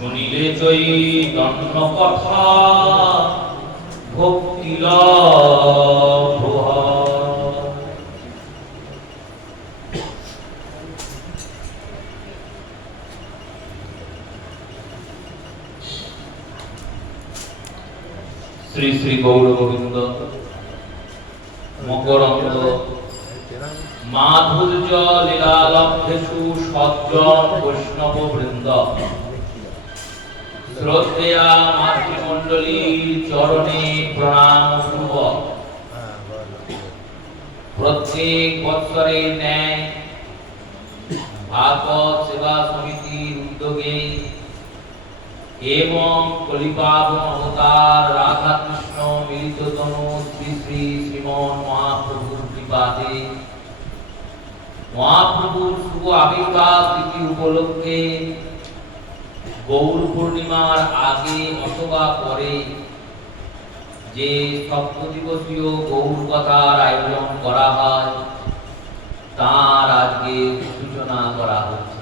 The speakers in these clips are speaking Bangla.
শুনিলে চৈতন্য কথা ভক্তি লাভ হয়। শ্রী শ্রী গৌর গোবিন্দ মকরন্দ মাধুর্য লীলালব্ধেষু সজ্জন বৈষ্ণব বৃন্দ শ্রদ্ধেয়া মাতৃমণ্ডলীর চরণে প্রণাম পূর্বক প্রত্যেক বৎসরের ন্যায় ভাগবত সেবা সমিতির উদ্যোগে এবং কলিপাবন অবতার রাধাকৃষ্ণ মিলিত তনু শ্রী শ্রী শ্রীমন মহাপ্রভুর কৃপাতে মহাপ্রভুর শুভ আবির্ভাব তিথি উপলক্ষে গৌর পূর্ণিমার আগে অথবা পরে যে সপ্তদিবসীয় গৌর কথার আয়োজন করা হয় তার আজকে সূচনা করা হচ্ছে।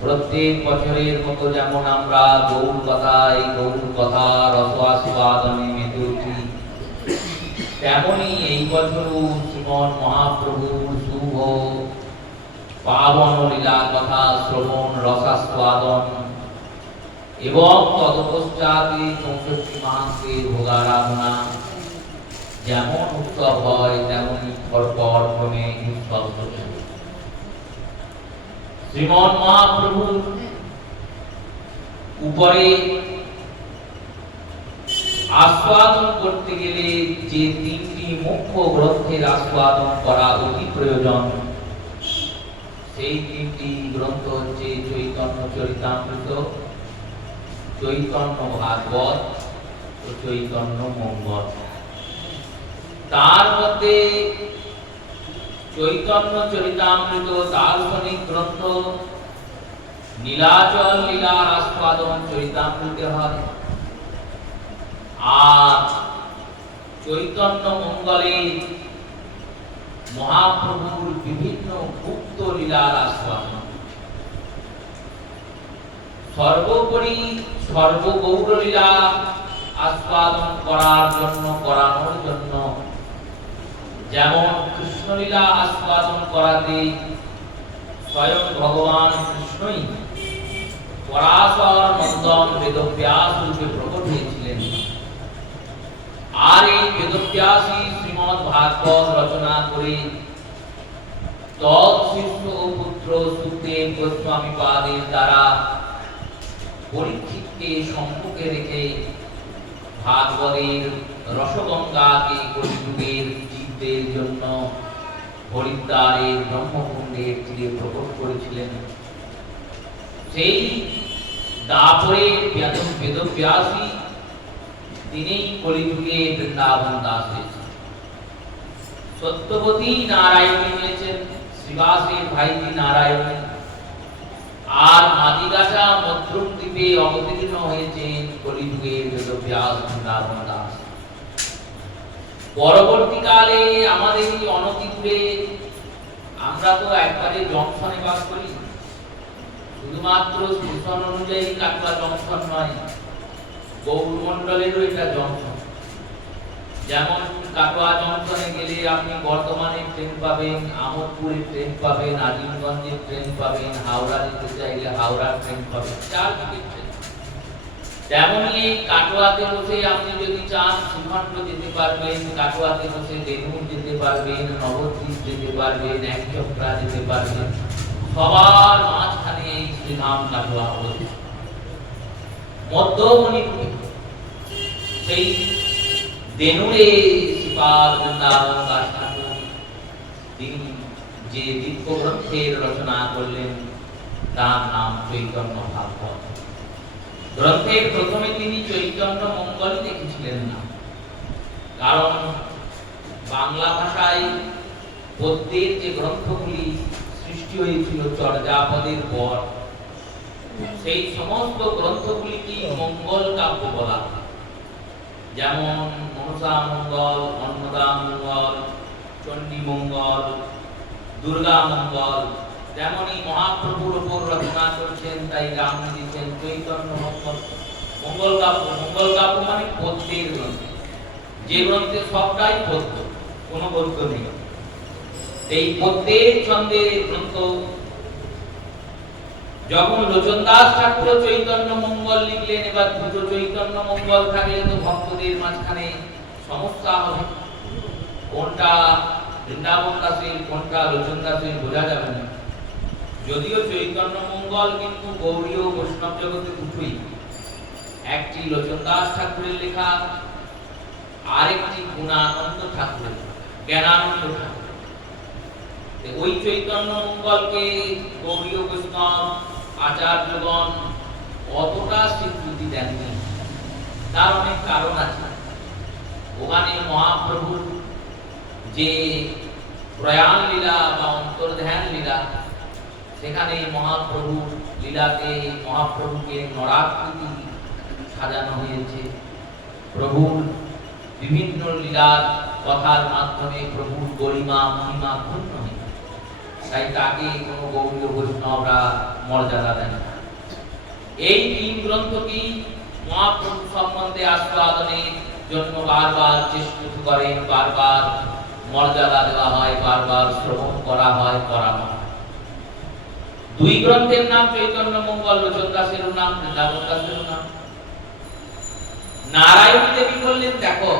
প্রত্যেক বছরের মতো যেমন আমরা গৌর কথা এই গৌর কথা রসাস্বাদনে মেতে উঠি, তেমনি এই বছরও শ্রীমন মহাপ্রভুর শুভ পাবন লীলা কথা শ্রবণ রসাস্বাদন এবং তৎপশ্চাতে 64 মাসের ভোগারাধনা যেমন উৎসব হয় তেমনি পরপর ক্রমে উৎসব হচ্ছে। শ্রীমন মহাপ্রভুর উপরে আস্বাদন করতে গেলে যে তিনটি মুখ্য গ্রন্থের আস্বাদন করা অতি প্রয়োজন, সেই তিনটি গ্রন্থ হচ্ছে চৈতন্য চরিতামৃত, চৈতন্য ভাগবত ও চৈতন্য মঙ্গল। তার মধ্যে চৈতন্য চরিতামৃত দার্শনিক গ্রন্থ, নীলাচল লীলার আস্বাদন চরিতামৃতে হয়, আর চৈতন্য মঙ্গলে মহাপ্রভুর বিভিন্ন গুপ্ত লীলার আস্বাদন। সর্বোপরি সর্বগৌর লীলা আস্বাদন করার জন্য করানোর জন্য যেমন কৃষ্ণলীলা আস্বাদন করাতে স্বয়ং ভগবান কৃষ্ণই পরাশর নন্দন বেদব্যাস রূপে প্রকট হয়েছিলেন, আর এই বেদব্যাসী শ্রীমদ ভাগবত রচনা করে তৎশিষ্য ও পুত্র সুখদেব গোস্বামী পাদের দ্বারা পরীক্ষিতকে সম্মুখে রেখে ভাগবতের রসগঙ্গাকে কলিযুগের জীবদের জন্য হরিদ্বারের ব্রহ্মকুণ্ডের তীরে প্রকট করেছিলেন। সেই দাপরের বেদব্যাসী তিনি কলিযুগে বৃন্দাবন দাস হয়েছেন। সত্যবতী নারায়ণী হয়েছেন শ্রীবাসের ভাইজি নারায়ণ, আর মাদিগাছা মধ্যম দ্বীপে অবতীর্ণ হয়েছেন কলিযুগের বেদব্যাস বৃন্দাবন দাস। পরবর্তীকালে আমাদের এই অনতি দূরে, আমরা তো একবারে জংশনে বাস করি, শুধুমাত্র স্টেশন অনুযায়ী কাটোয়া জংশন নয়, গৌরমন্ডলেরও এটা জংশন। যেমন কাটোয়া জংশনে গেলে আপনি বর্ধমানে ট্রেন পাবেন, আমোদপুরে ট্রেন পাবেন, আজিমগঞ্জে ট্রেন পাবেন, হাওড়া যেতে চাইলে হাওড়া ট্রেন পাবেন, চারদিকে ট্রেন। তেমনি এই কাটোয়াতে বসে আপনি যদি চান শ্রীখণ্ড যেতে পারবেন, কাটোয়াতে বসে দেনুর যেতে পারবেন, নবদ্বীপ যেতে পারবেন, একচক্রা যেতে পারবেন। সবার মাঝখানে এই শ্রীধাম কাটোয়া অবস্থিত। মধ্যমণিপুরে সেই দেনুরে শ্রীপাদ বৃন্দাবন দাস ঠাকুর তিনি যে দিব্য গ্রন্থের রচনা করলেন তার নাম চৈতন্য ভাগবত। গ্রন্থের প্রথমে তিনি চৈতন্য মঙ্গল লিখেছিলেন না, কারণ বাংলা ভাষায় পদ্যের যে গ্রন্থগুলি সৃষ্টি হয়েছিল চর্যাপদের পর, সেই সমস্ত গ্রন্থগুলিকে মঙ্গল কাব্য বলা। যেমন মনসা মঙ্গল, অন্নদা মঙ্গল, চণ্ডী মঙ্গল, দুর্গা মঙ্গল, তেমনি মহাপ্রভুর উপর রচনা করেছেন, তাই নাম দিয়েছেন চৈতন্য মঙ্গল। মঙ্গল কাব্য, মঙ্গল কাব্য মানে পদ্যের গ্রন্থ, যে গ্রন্থে সবটাই পদ্য, কোনো গদ্য নেই। এই পদ্যের ছন্দে গ্রন্থ যখন লোচনদাস ঠাকুর চৈতন্য মঙ্গল লিখলেন, এবার দুটো চৈতন্য মঙ্গল থাকলে তো ভক্তদের মাঝখানে সমস্যা হবে, কোনটা বৃন্দাবন দাসের কোনটা লোচন দাসের বোঝা যাবে না। যদিও চৈতন্য মঙ্গল কিন্তু গৌড়ীয় বৈষ্ণব জগতে দুটোই, একটি লোচনদাস ঠাকুরের লেখা, আরেকটি গুণানন্দ ঠাকুরের, জ্ঞানানন্দ ঠাকুর। ওই চৈতন্য মঙ্গলকে গৌড়ীয় বৈষ্ণব আচার্যগণ অতটা স্বীকৃতি দেননি, তার অনেক কারণ আছে। ওখানে মহাপ্রভুর যে প্রয়াণ লীলা বা অন্তর্ধান লীলা, সেখানে মহাপ্রভুর লীলাতে মহাপ্রভুকে নরাকৃতি সাজানো হয়েছে। প্রভুর বিভিন্ন লীলার কথার মাধ্যমে প্রভুর গরিমা মহিমা পূর্ণ হয়েছে, তাই তাকে কোনো গৌড়ীয় বৈষ্ণবরা মর্যাদা দেন না। এই তিন গ্রন্থটি মহাপ্রভু সম্বন্ধে আস্বাদনের জন্য বারবার চেষ্টা করেন, বারবার মর্যাদা দেওয়া হয়, বারবার শ্রবণ করা হয়, করানো হয়। দুই গ্রন্থের নাম চৈতন্য মঙ্গল, লোচন দাসের নাম, বৃন্দাবন দাসের নাম। নারায়ণ দেবী বললেন, দেখো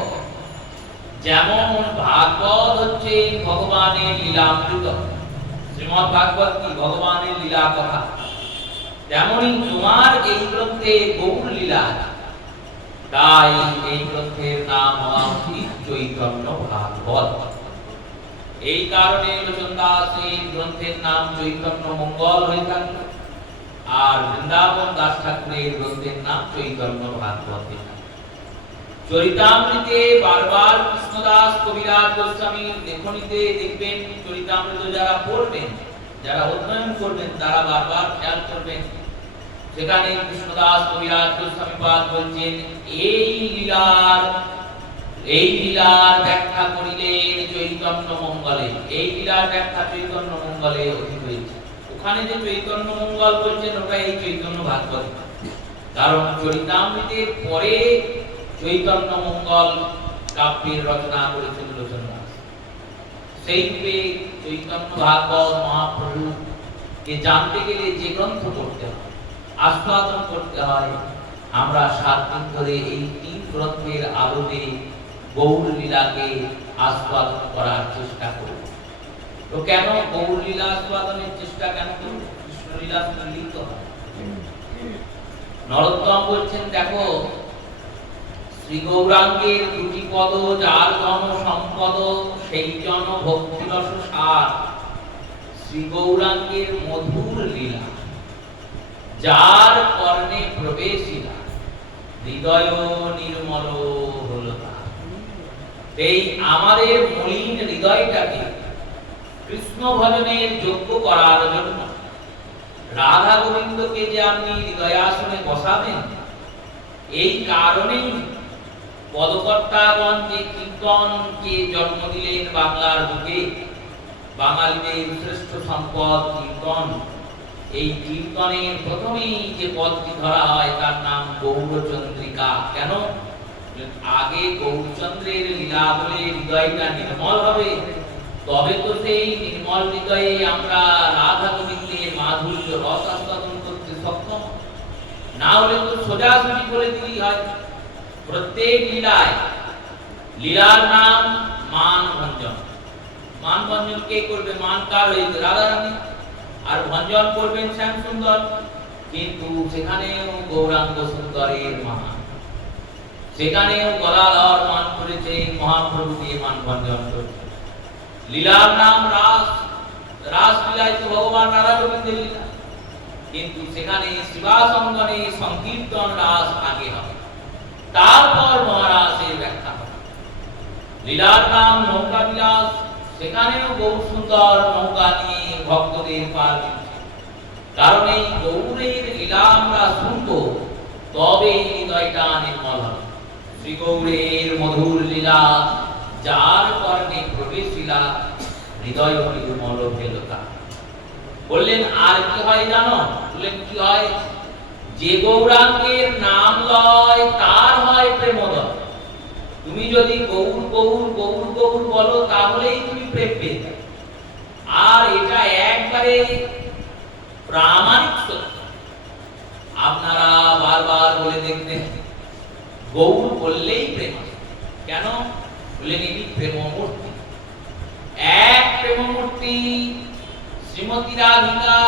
যেমন ভাগবত হচ্ছে ভগবানের লীলামৃত, শ্রীমদ্ ভাগবত কি ভগবানের লীলা কথা, তেমনি তোমার এই গ্রন্থে গৌর লীলা, তাই এই গ্রন্থের নাম হওয়া উচিত চৈতন্য ভাগবত। এই কারণে লোচন দাস এই গ্রন্থের নাম চৈতন্য মঙ্গল হয়ে থাকল, আর বৃন্দাবন দাস ঠাকুরের গ্রন্থের নাম চৈতন্য ভাগবত। চরিতামৃতে বারবার কৃষ্ণদাস কবিরাজ গোস্বামীর লেখনীতে দেখবেন, চরিতামৃত যারা পড়বেন, যারা অধ্যয়ন করবেন, তারা বারবার খেয়াল করবেন, সেখানে কৃষ্ণদাস কবিরাজ গোস্বামী পাদ বলছেন, এই লীলার ব্যাখ্যা করিলেন চৈতন্য মঙ্গলে, এই লীলার ব্যাখ্যা চৈতন্য মঙ্গলে অধিক হয়েছে। ওখানে যে চৈতন্য মঙ্গল বলছেন, ওটা এই চৈতন্য ভাগবত, কারণ চরিতামৃতের পরে চৈতন্য মঙ্গল কাব্যের রচনা করেছেন লোচন দাস। সেই রূপে চৈতন্য ভাগবত মহাপ্রভুকে জানতে গেলে যে গ্রন্থ পড়তে হয়, আস্বাদন করতে হয়, আমরা 7 দিন ধরে এই 3 গ্রন্থের আলোতে গৌর লীলাকে আস্বাদন করার চেষ্টা করব। তো কেন গৌর লীলা আস্বাদনের চেষ্টা কেন করব? কৃষ্ণ লীলা শুনলেই তো হয়। নরোত্তম বলছেন, দেখো শ্রী গৌরাঙ্গের 2টি পদ, যার জন সম্পদ সেই জন ভক্তি রস সার। শ্রী গৌরাঙ্গের মধুর লীলা, যার কর্ণে প্রবেশিলা, হৃদয় নির্মল হল তার। এই আমাদের মলিন হৃদয়টাকে কৃষ্ণ ভজনের যোগ্য করার জন্য রাধা গোবিন্দকে যে আপনি হৃদয়াসনে বসাবেন, এই কারণেই পদকর্তাগণ যে কীর্তনকে জন্ম দিলেন বাংলার বুকে। বাঙালিদের শ্রেষ্ঠ সম্পদ কীর্তন। এই কীর্তনের প্রথমেই যে পদটি ধরা হয়, তার নাম গৌরচন্দ্রিকা। কেন? আগে গৌরচন্দ্রের লীলা বলে হৃদয়টা নির্মল হবে, তবে তো সেই নির্মল হৃদয়ে আমরা রাধা গোবিন্দের মাধুর্য রস আস্বাদন করতে সক্ষম। না হলে তো সোজাসুজি বলে দিলেই হয়। প্রত্যেক লীলায়, লীলার নাম মান ভঞ্জন। মান ভঞ্জন কে করবে? মান কার হয়েছে? রাধারানী। আর ভঞ্জন করবেন শ্যাম সুন্দর, কিন্তু সেখানেও গৌরাঙ্গ সুন্দরের মান, সেখানেও গলাধর মান করেছে মহাপ্রভু দিয়ে মান ভঞ্জন করেছে। লীলার নাম রাস। রাস লীলায় তো ভগবান রাধা গোবিন্দের লীলা, কিন্তু সেখানে শিবাসঙ্গনে সংকীর্তন রাস আগে হবে, তারপর মহারাসের ব্যাখ্যা হবে। লীলার নাম নৌকা বিলাস, সেখানেও গৌর সুন্দর নৌকা নিয়ে ভক্তদের পার দিচ্ছে। কারণ এই গৌরের লীলা আমরা শুনবো, তবে হৃদয়টা নির্মল হবে। শ্রী গৌরের মধুর লীলা, যার কর্ণে প্রবেশিলা, হৃদয় নির্মল হইল তার। বললেন আর কি হয় জানো? বললেন কি হয়? যে গৌরাঙ্গের নাম লয় তার হয় প্রেমোদয়। তুমি যদি গৌর গৌর গৌর গৌর বলো তাহলেই তুমি প্রেম পেয়ে যাবে। আর এটা একবারে প্রামাণিক সত্য। আপনারা বারবার বলে দেখবেন গৌর বললেই প্রেম। কেন? বললেন ইনি প্রেমমূর্তি। এক প্রেমমূর্তি শ্রীমতী রাধিকা,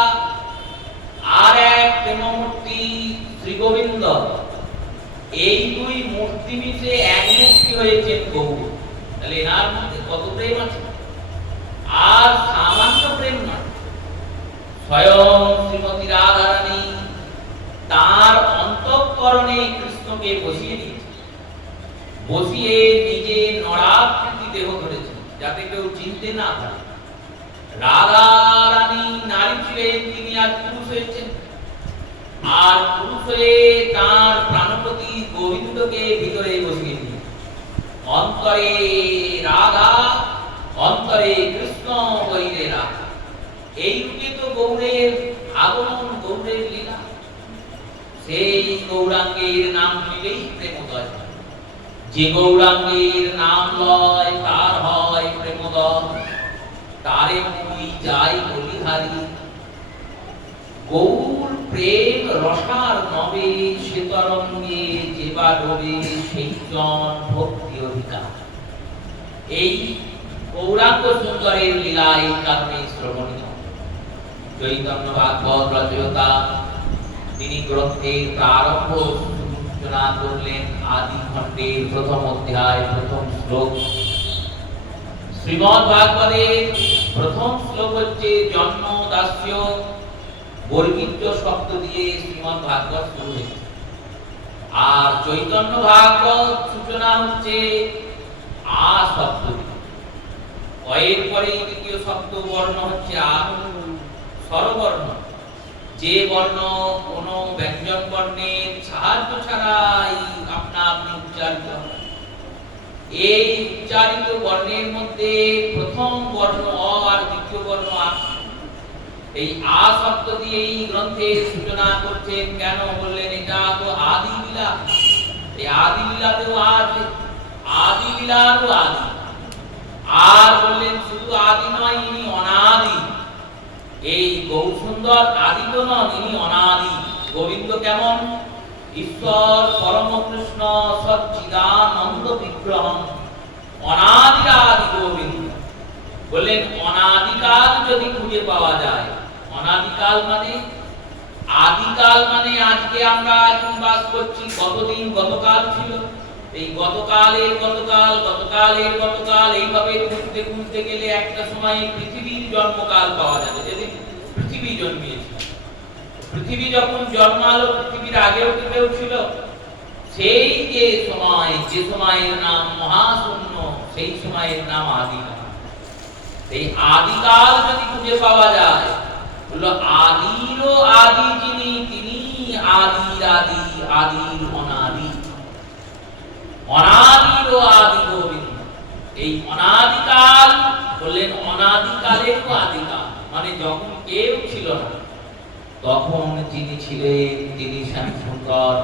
আর এক প্রেমমূর্তি শ্রী গোবিন্দ। এই দুই মূর্তি মিশে এক মূর্তি হয়েছেন গৌর। তাহলে এনার মধ্যে কত প্রেম আছে! আর সামান্য প্রেম না, স্বয়ং শ্রীমতী রাধারানী তার অন্তঃকরণে কৃষ্ণকে বসিয়ে দিয়েছে। বসিয়ে নিজে নরাকৃতি দেহ ধরেছেন যাতে কেউ চিনতে না পারে। রাধা রানী নারী ছিলেন, তিনি আজ পুরুষ হয়েছেন। আর পুরুষ হয়ে তার প্রাণপতি গোবিন্দকে ভিতরে বসিয়ে দিয়ে অন্তরে রাধা, অন্তরে কৃষ্ণ, বহিরে রাধা। এই রূপে তো গৌরের আগমন, গৌরের লীলা। সেই গৌরাঙ্গের নাম নিলেই প্রেমোদয়। যে গৌরাঙ্গের নাম লয় তার হয় প্রেমোদয়। তারে মুই যাই বলিহারি। গৌর প্রেম রসার নবে, সে তরঙ্গে যেবা ডোবে, সেই জন ভক্তি অধিকার। এই গৌরাঙ্গ সুন্দরের লীলা এই কারণে শ্রবণীয়। চৈতন্য ভাগবত রচয়িতা তিনি গ্রন্থের প্রারম্ভ সূচনা করলেন আদি খণ্ডের প্রথম অধ্যায় প্রথম শ্লোক। শ্রীমদ্ ভাগবতের প্রথম শ্লোক হচ্ছে জন্ম দাস্য বর্গিত শব্দ দিয়ে শ্রীমদ্ ভাগবত শুরু হয়েছে। আর চৈতন্য ভাগবত সূচনা হচ্ছে আ শব্দ দিয়ে। অয়ের পরে দ্বিতীয় শব্দ বর্ণ হচ্ছে আ, স্বরবর্ণ। যে বর্ণ কোন ব্যঞ্জন বর্ণের সাহায্য ছাড়াই আপনা আপনি উচ্চারিত হয়। এই উচ্চারিত বর্ণের মধ্যে প্রথম বর্ণ অ আর দ্বিতীয় বর্ণ আ। এই আ শব্দ দিয়ে এই গ্রন্থের সূচনা করছেন। কেন? বললেন এটা তো আদি লীলা। এই আদি লীলাতেও আছে, আদি লীলারও আদি। আর বললেন শুধু আদি নয়, ইনি অনাদি। এই গৌর সুন্দর আদি তো নন, ইনি অনাদি। গোবিন্দ কেমন? ঈশ্বর পরম কৃষ্ণ সচ্চিদানন্দ বিগ্রহ, অনাদি আদি গোবিন্দ। বললেন অনাদিকাল যদি খুঁজে পাওয়া যায়, অনাদিকাল মানে আদিকাল মানে আজকে আমরা এখন বাস করছি, কতদিন গতকাল ছিল, এই গতকালের গতকাল, গতকালের গতকাল, এইভাবে খুঁজতে খুঁজতে গেলে একটা সময় পৃথিবীর জন্মকাল পাওয়া যাবে। যেদিন পৃথিবী জন্মিয়েছিল, পৃথিবী যখন জন্মালো, পৃথিবীর আগেও কেউ ছিল। সেই যে সময়, যে সময়ের নাম মহাশূন্য, সেই সময়ের নাম আদিকাল। এই আদিকাল যদি খুঁজে পাওয়া যায়, বললো আদিরও আদি যিনি, তিনি আদির আদি, আদির অনাদি। অনাদিরও আদি গোবিন্দ। এই অনাদিকাল বললেন অনাদিকালেরও আদিকাল, মানে যখন কেউ ছিল না তখন যিনি ছিলেন তিনি শ্যাম সুন্দর।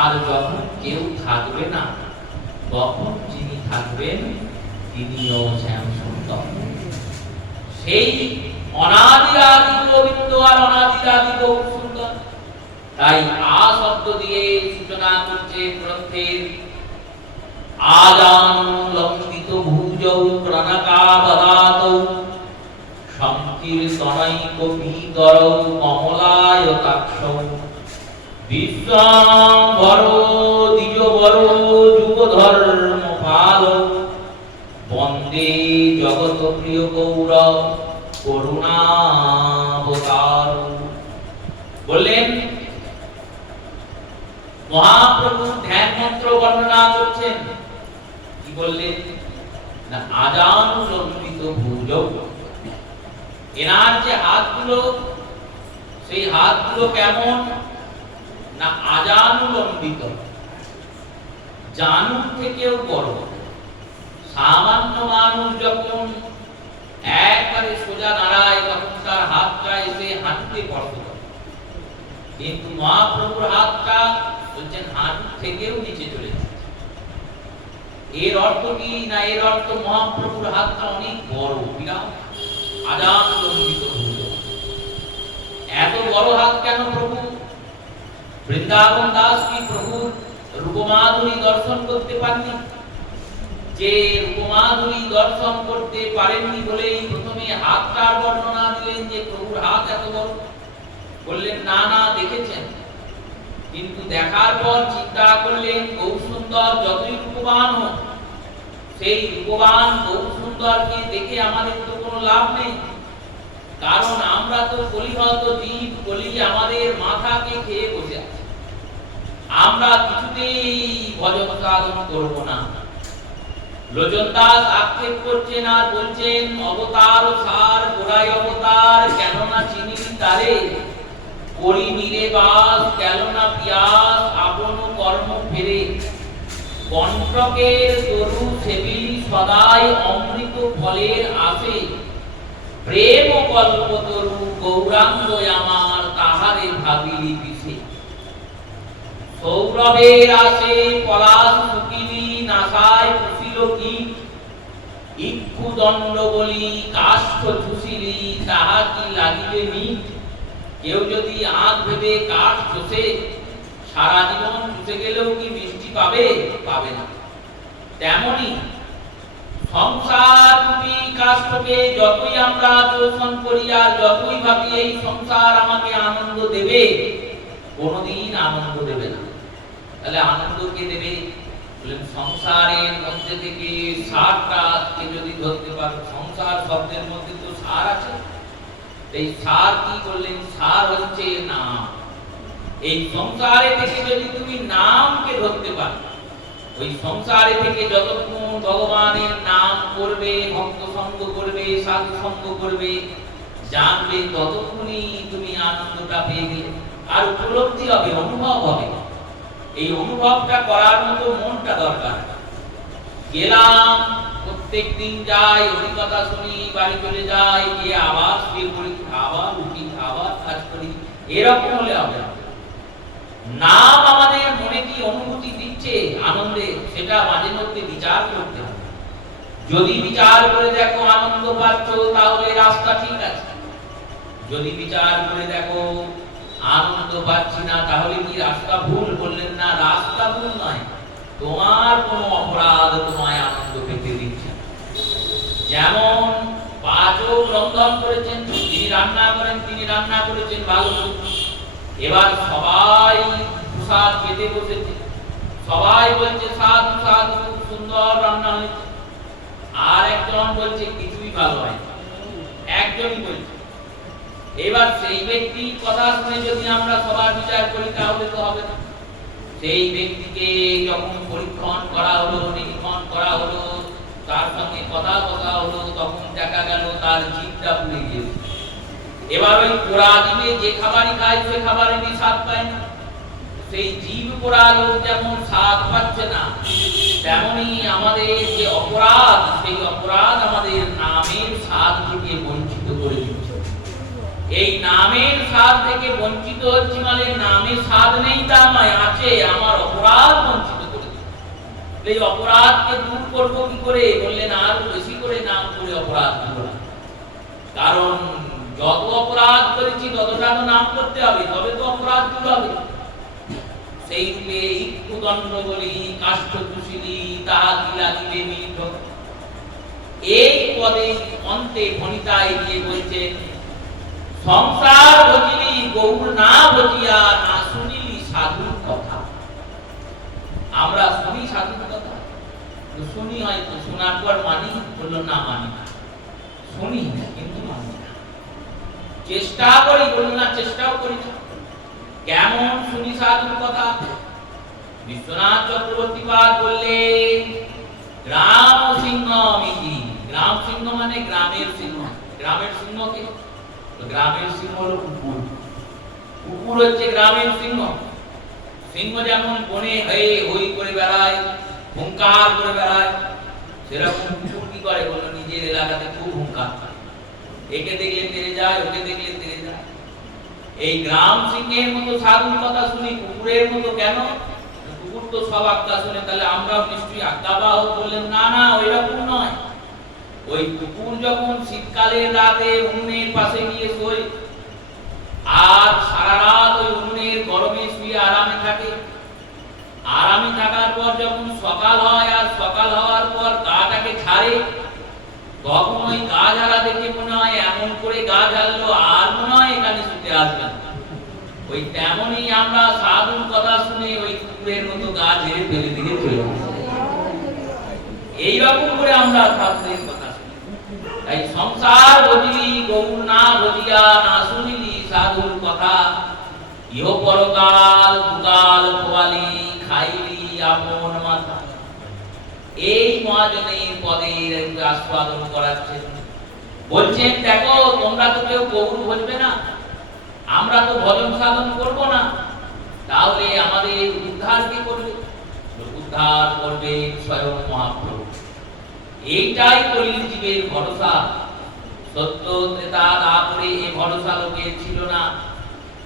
আর যখন কেউ থাকবে না তখন যিনি থাকবেন তিনিও শ্যাম সুন্দর। সেই অনাদি আদি গোবিন্দ আর অনাদি আদি গৌর সুন্দর। তাই আ শব্দ দিয়ে সূচনা করছে গ্রন্থের। আজান লম্বিত ভুজৌ প্রণকাবদাতৌ সংকীর্তনৈক পীতরৌ কমলায়তাক্ষৌ বিশ্বম্ভর দ্বিজবর যুগধর্মপালৌ বন্দে জগৎ প্রিয় গৌর করুণাবতার। বললেন মহাপ্রভু ধ্যান মন্ত্র বর্ণনা করছেন। কি বললেন না? আজানুলম্বিত ভুজৌ। এনার যে হাতগুলো, সেই হাতগুলো কেমন না? আজানুলম্বিত, জানুর থেকেও বড়। সামান্য মানুষ যখন একবারে সোজা দাঁড়ায় তখন তার হাতটা এসে হাঁটুতে পড়ত, কিন্তু মহাপ্রভুর হাতটা বলছেন হাঁটু থেকেও নিচে চলে যাচ্ছে। এর অর্থ কি না, এর অর্থ মহাপ্রভুর হাতটা অনেক বড়, বিরাট আজান লম্বিত ভুজ। এত বড় হাত কেন প্রভু? বৃন্দাবন দাস কি প্রভু রূপমাধুরী দর্শন করতে পারেননি? যে রূপমাধুরী দর্শন করতে পারেননি বলেই প্রথমে হাতটার বর্ণনা দিলেন যে প্রভুর হাত এত বড়। বললেন না না দেখেছেন, কিন্তু দেখার পর চিন্তা করলেন গৌর সুন্দর যতই রূপবান হোক, সেই রূপবান গৌর সুন্দরকে দেখে আমাদের তো কোনো লাভ নেই, কারণ আমরা তো কলিহত জীব, কলি আমাদের মাথাকে খেয়ে বসে আছে। আমরা কিছুতেই ভজন সাধন করব না। লোচন দাস আক্ষেপ করছেন আর বলছেন অবতার সার গোড়াই অবতার, কেননা চিনিনি তারে করি নিরে বাস, গেল না পিয়াস আপন কর্ম ফেরে, কণ্টকের তরু সেবিলি সদাই অমৃত ফলের আসে, প্রেম কল্পতরু গৌরাঙ্গ আমার তাহারে ভাবিলি পিছে, সৌরভের আসে পলাশ শুকিলি নাসায় পুষিল কি, ইক্ষু দণ্ড বলি কাষ্ঠ চুষিলি তাহা কি লাগিবে মিট, কেউ যদি আঁখ ভেবে কাঠ চষে সারা জীবন চুষে গেলেও কি মিষ্টি পাবে? পাবে না। তেমনি সংসার রূপী কাষ্ঠকে যতই আমরা চোষণ করি আর যতই ভাবি এই সংসার আমাকে আনন্দ দেবে, কোনোদিন আনন্দ দেবে না। তাহলে আনন্দ কে দেবে? বলেন সংসারের মধ্যে থেকে সারটাকে যদি ধরতে পারো, সংসার শব্দের মধ্যে তো সার আছে। এই সার কি করলেন? সার হচ্ছে নাম। এই সংসারে থেকে যদি তুমি নামকে ধরতে পারো, ওই সংসারে থেকে যতক্ষণ ভগবানের নাম করবে, ভক্ত সঙ্গ করবে, সাধু সঙ্গ করবে, জানবে, ততক্ষণই তুমি আনন্দটা পেয়ে গেলে। আর উপলব্ধি হবে, অনুভব হবে। এই অনুভবটা করার মতো মনটা দরকার। গেলাম, প্রত্যেক দিন যাই, হরিকথা শুনি, বাড়ি চলে যাই, গিয়ে আবার শুয়ে পড়ি, আবার উঠি, আবার কাজ করি, এরকম হলে হবে না। নাম আমাদের মনে কি অনুভূতি দিচ্ছে আনন্দে, সেটা মাঝে মধ্যে বিচার করতে হবে। যদি বিচার করে দেখো আনন্দ পাচ্ছ, তাহলে রাস্তা ঠিক আছে। যদি বিচার করে দেখো আনন্দ পাচ্ছি না, তাহলে কি রাস্তা ভুল? বললেন না, রাস্তা ভুল নয়, তোমার কোনো অপরাধ তোমায় আনন্দ পেতে দিচ্ছে। যেমন পাচক রন্ধন করেছেন, তিনি রান্না করেন, তিনি রান্না করেছেন ভালো, এবার সবাই প্রসাদ পেতে বসেছে, সবাই বলছে সাধু সাধু খুব সুন্দর রান্না হয়েছে, আর একজন বলছে কিছুই ভালো হয়, একজনই বলছে। এবার সেই ব্যক্তির কথা শুনে যদি আমরা সবার বিচার করি, তাহলে তো হবে না। সেই ব্যক্তিকে যখন পরীক্ষণ করা হলো, নিরীক্ষণ করা হলো, তার সঙ্গে কথা কথা হলো, তখন দেখা গেল তার জিভটা পুড়ে গিয়েছে। এবার ওই পোড়া জিভে যে খাবারই খায়, সে খাবারেরই স্বাদ পায় না। সেই জীব পোড়া লোক যেমন স্বাদ পাচ্ছে না, তেমনি আমাদের যে অপরাধ, সেই অপরাধ আমাদের নামের স্বাদ থেকে বঞ্চিত করে দিচ্ছে। এই নামের স্বাদ থেকে বঞ্চিত হচ্ছে মানে নামের স্বাদ নেই তা নয়, আছে, আমার অপরাধ বঞ্চিত করে দিচ্ছে। এই অপরাধকে দূর করবো কি করে? বললেন আরো বেশি করে নাম করে অপরাধ করবো না। কারণ যত অপরাধ করেছি ততটা তো নাম করতে হবে, তবে তো অপরাধ দূর হবে। সেই রূপে ইক্ষুদণ্ড বলি কাষ্ঠ কুশিলি তাহা কি লাগিবে মিঠ, এই পদে অন্তে ফণিতায় গিয়ে বলছেন সংসার ভজিলি গৌর না ভজিয়া না শুনিলি সাধুর কথা। আমরা শুনি সাধুর কথা, তো শুনি হয়তো, শোনার পর মানি? বললো না মানি না, শুনি কিন্তু মানি না। চেষ্টা করি? বললো না চেষ্টাও করি না। কেমন শুনি সাধুর কথা? বিশ্বনাথ চক্রবর্তী পাদ বললেন গ্রাম সিংহ মিতি। গ্রাম সিংহ মানে গ্রামের সিংহ। গ্রামের সিংহ কে? গ্রামের সিংহ হলো কুকুর। কুকুর হচ্ছে গ্রামের সিংহ। সিংহ যেমন বনে হয়ে হই করে বেড়ায়, হুঙ্কার করে বেড়ায়, সেরকম কুকুর কি করে? বলো নিজের এলাকাতে খুব হুঙ্কার করে। একে দেখলে তেড়ে যায়, ওকে দেখলে তেড়ে যায়। এই গ্রাম সিংহের মতো সাধুর কথা শুনি, কুকুরের মতো কেন? কুকুর তো সব আজ্ঞা শুনে, তাহলে আমরাও নিশ্চয়ই আজ্ঞাবাহ। বললেন না না, ওইরকম নয়। ওই কুকুর যখন শীতকালের রাতে উনুনের পাশে গিয়ে শোয় আর সারা রাত ওই উনুনের গরমে শুয়ে আরামে থাকে, আরামে থাকার পর যখন সকাল হয় আর সকাল হওয়ার পর গাটাকে ছাড়ে, তখন ওই গা ঝাড়া দেখে মনে হয় এমন করে গা ঝাড়লো আর মনে হয় এখানে শুতে আসবেন। ওই তেমনই আমরা সাধুর কথা শুনে ওই কুকুরের মতো গা ঝেড়ে ফেলে দিকে চলে আসি। এইরকম করে আমরা সাধুদের কথা শুনি। তাই সংসার বুঝলি গৌর না বুঝিয়া না শুনিলি সাধুর কথা, ইহ পরকাল দুকাল খোয়ালি খাইলি আপন মাথা। এই মহাজনের পদের আস্বাদন করাচ্ছেন, বলছেন দেখো তোমরা তো কেউ গৌর ভজবে না, আমরা তো ভজন সাধন করব না, তাহলে আমাদের উদ্ধার কি করবে? উদ্ধার করবে স্বয়ং মহাপ্রভু। এইটাই কলির জীবের ভরসা। সত্য ত্রেতা তারপরে এই ভরসা লোকের ছিল না,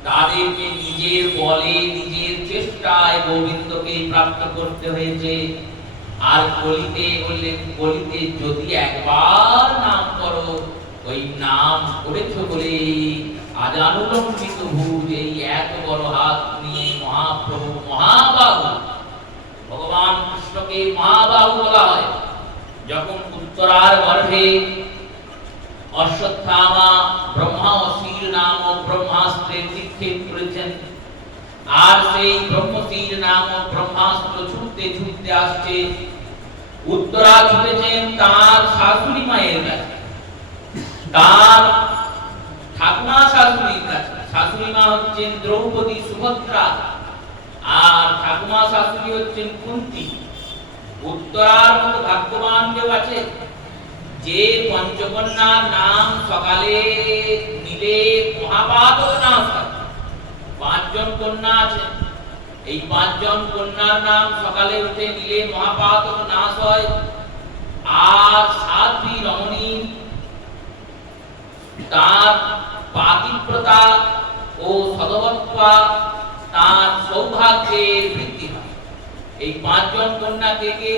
তাদেরকে নিজের বলে নিজের চেষ্টায় গোবিন্দকে প্রাপ্ত করতে হয়েছে। আর কলিতে বললেন, কলিতে যদি একবার নাম করো, ওই নাম করেছো বলে আজানুলম্বিত ভুজ এই এত বড় হাত নিয়ে মহাপ্রভু মহাবাহু, ভগবান কৃষ্ণকে মহাবাহু বলা হয়। যখন উত্তরার গর্ভে অশ্বত্থামা ব্রহ্মা অসীর নামক ব্রহ্মাস্ত্রের নিক্ষেপ করেছেন, আর সেই ব্রহ্মশীর নামক ব্রহ্মাস্ত্র ছুটতে ছুটতে আসছে, উত্তরা ছুটেছেন তার শাশুড়ি মায়ের কাছে, তার ঠাকুমা শাশুড়ির কাছে। শাশুড়ি মা হচ্ছেন দ্রৌপদী সুভদ্রা, আর ঠাকুমা শাশুড়ি হচ্ছেন কুন্তী। উত্তরার মতো ভাগ্যবান কেউ আছে যে পঞ্চকন্যার নাম সকালে নিলে মহাপাতক নাশ হয়? 5 জন কন্যা আছে, এই 5 জন কন্যার নাম সকালে উঠে নিলে মহাপাতক নাশ হয়। আর সাধ্বী রমণী তার পাতিব্রতা ও সদবত্তা তার সৌভাগ্যের বৃদ্ধি হয়। এই 5 জন কন্যা কে?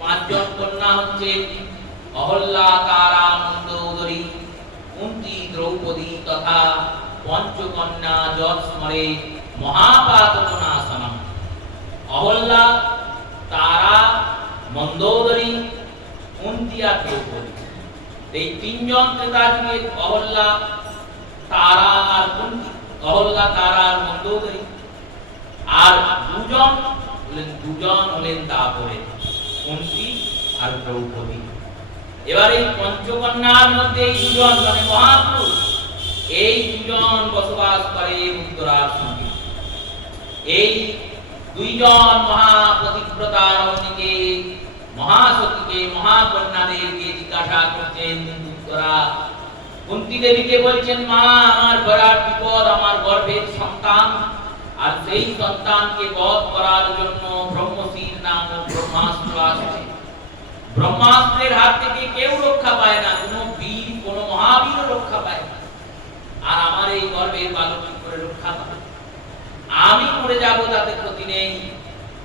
5 জন কন্যা হচ্ছে অহল্যা, তারা, মন্দোদরী, কুন্তী, দ্রৌপদী তথা পঞ্চকন্যা যৎস্মরে মহাপাতক নাশনম। অহল্যা, তারা, মন্দোদরী, কুন্তী আর দ্রৌপদী, এই 3 জন ত্রেতা যুগে অহল্যা, তারা আর কুন্তী, অহল্যা, তারা আর মন্দোদরী। আর 2 জন হলেন তারপরে কুন্তী আর দ্রৌপদী। এবার এই পঞ্চকন্যার মধ্যে এই 2 জন মানে মহাপুরুষ, এই 2 জন বসবাস করে উত্তরার সঙ্গে। এই 2 জন মহাপতিব্রতা রমণীকে, মহাসতীকে, মহাকন্যাদেরকে জিজ্ঞাসা করছেন উত্তরা। কুন্তী দেবীকে বলছেন, মা আমার বিরাট বিপদ, আমার গর্ভের সন্তান, আর সেই সন্তানকে বধ করার জন্য ব্রহ্মশীর নামক ব্রহ্মাস্ত্র আসছে। ব্রহ্মাস্ত্রের হাত থেকে কেউ রক্ষা পায় না, কোনো বীর, কোনো মহাবীর রক্ষা পায় না। আর আমার এই গর্ভের বালক কি করে রক্ষা পাবে? আমি মরে যাব তাতে ক্ষতি নেই,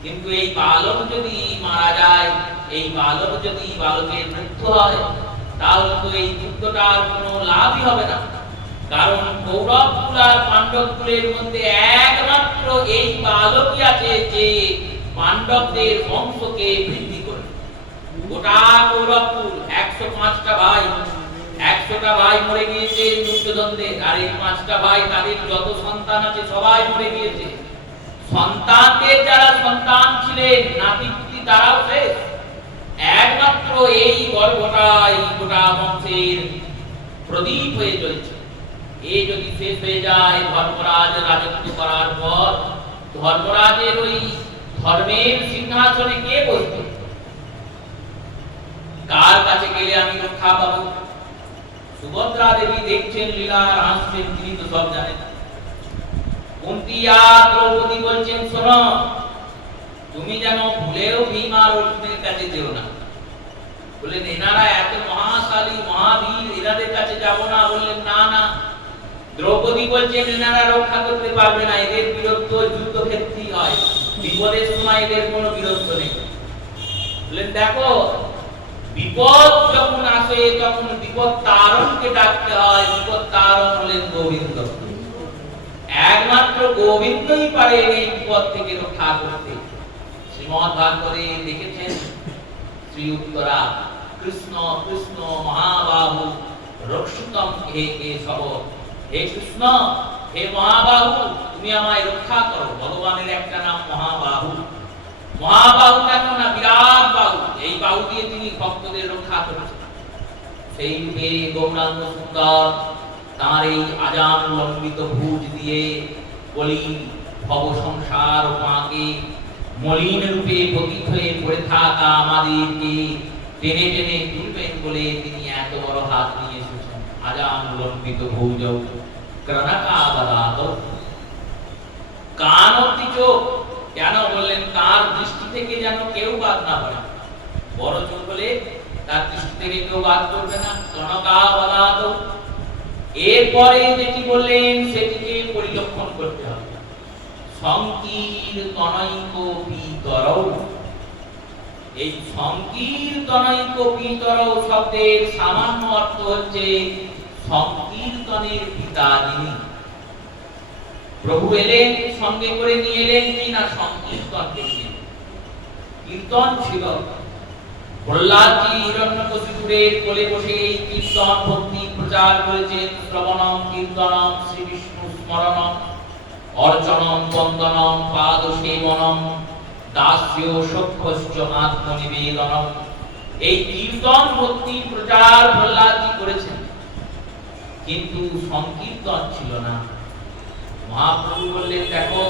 কিন্তু এই বালক যদি মারা যায়, এই বালক যদি বালকের মৃত্যু হয়, তাহলে তো এই যুদ্ধটার কোনো লাভই হবে না। কারণ কৌরব কুল আর পাণ্ডব কুলের মধ্যে একমাত্র এই বালকই আছে যে পাণ্ডবদের বংশকে বৃদ্ধি করে। গোটা কৌরব কুল 105টা ভাই, 100টা ভাই মরে গিয়েছে যুদ্ধদ্বন্দ্বে, আর এই 5টা ভাই তাদের যত সন্তান আছে সবাই মরে গিয়েছে। সন্তানদের যারা সন্তান ছিলেন নাতি-পুতি তারাও শেষ। একমাত্র এই গর্ভটাই গোটা বংশের প্রদীপ হয়ে চলছে। এই যদি শেষ হয়ে যায়, ধর্মরাজ রাজত্ব করার পর ধর্মরাজের ওই ধর্মের সিংহাসনে কে বসবে? কার কাছে গেলে আমি রক্ষা পাবো? সুভদ্রা দেবী দেখছেন লীলা, হাসছেন, তিনি তো সব জানেন। কুন্তী আর দ্রৌপদী বলছেন, শোনো, তুমি যেন ভুলেও ভীম আর অর্জুনের কাছে যেও না। বললেন এনারা এত মহাশালী মহাবীর, এনাদের কাছে যাব না। বললেন না না, দ্রৌপদী বলছেন এনারা রক্ষা করতে পারবে না, এদের বীরত্ব যুদ্ধক্ষেত্রেই হয়, বিপদের সময় এদের কোনো বীরত্ব নেই। বললেন দেখো, বিপদ যখন আসে তখন বিপদ তারণকে ডাকতে হয়, বিপদ তারণ হলেন গোবিন্দ। একমাত্র গোবিন্দই পারে এই বিপদ থেকে রক্ষা করতে। শ্রীমদ্ ভাগবতে দেখেছেন শ্রী উত্তরা, কৃষ্ণ কৃষ্ণ মহাবাহু রক্ষিতম হে কেশব, হে কৃষ্ণ হে মহাবাহু তুমি আমায় রক্ষা করো। ভগবানের একটা নাম মহাবাহু। মহাবাহু কেন না, বিরাট বাহু, এই বাহু দিয়ে তিনি ভক্তদের রক্ষা করেছেন। সেই রূপে গৌরাঙ্গ সুন্দর তার এই আজান লম্বিত ভুজ দিয়ে বলি ভব সংসার পাকে মলিন রূপে পতিত হয়ে পড়ে থাকা আমাদেরকে টেনে টেনে তুলবেন বলে তিনি এত বড় হাত নিয়ে এসেছেন। আজান লম্বিত ভুজ কর্ণকাবদাত, কান অব্দি চোখ। কেন বললেন? তার দৃষ্টি থেকে যেন কেউ বাদ না পড়ে। বড় চোখ বলে তার দৃষ্টি থেকে কেউ বাদ করবে না। কর্ণকাবদাত, এরপরে যেটি বললেন সেটিকে পরিলক্ষণ করতে হবে। সংকীর্তনৈক পিতরৌ, এই সংকীর্তনৈক পিতরৌ শব্দের সামান্য অর্থ হচ্ছে সংকীর্তনের পিতা যিনি। প্রভু এলেন, সঙ্গে করে নিয়ে এলেন কি না সংকীর্তন করলেন। কীর্তন ছিল প্রহ্লাদজি হিরণ্যকশিপুরের কোলে বসে এই কীর্তন ভক্তি প্রচার করেছেন। শ্রবণম কীর্তনম শ্রী বিষ্ণু স্মরণম অর্চনম বন্দনম পাদ সেবনম দাস্য সখ্যশ্চ আত্মনিবেদনম। এই কীর্তন ভক্তি প্রচার প্রহ্লাদজি করেছেন, কিন্তু সংকীর্তন ছিল না। মহাপ্রভু বললেন দেখো,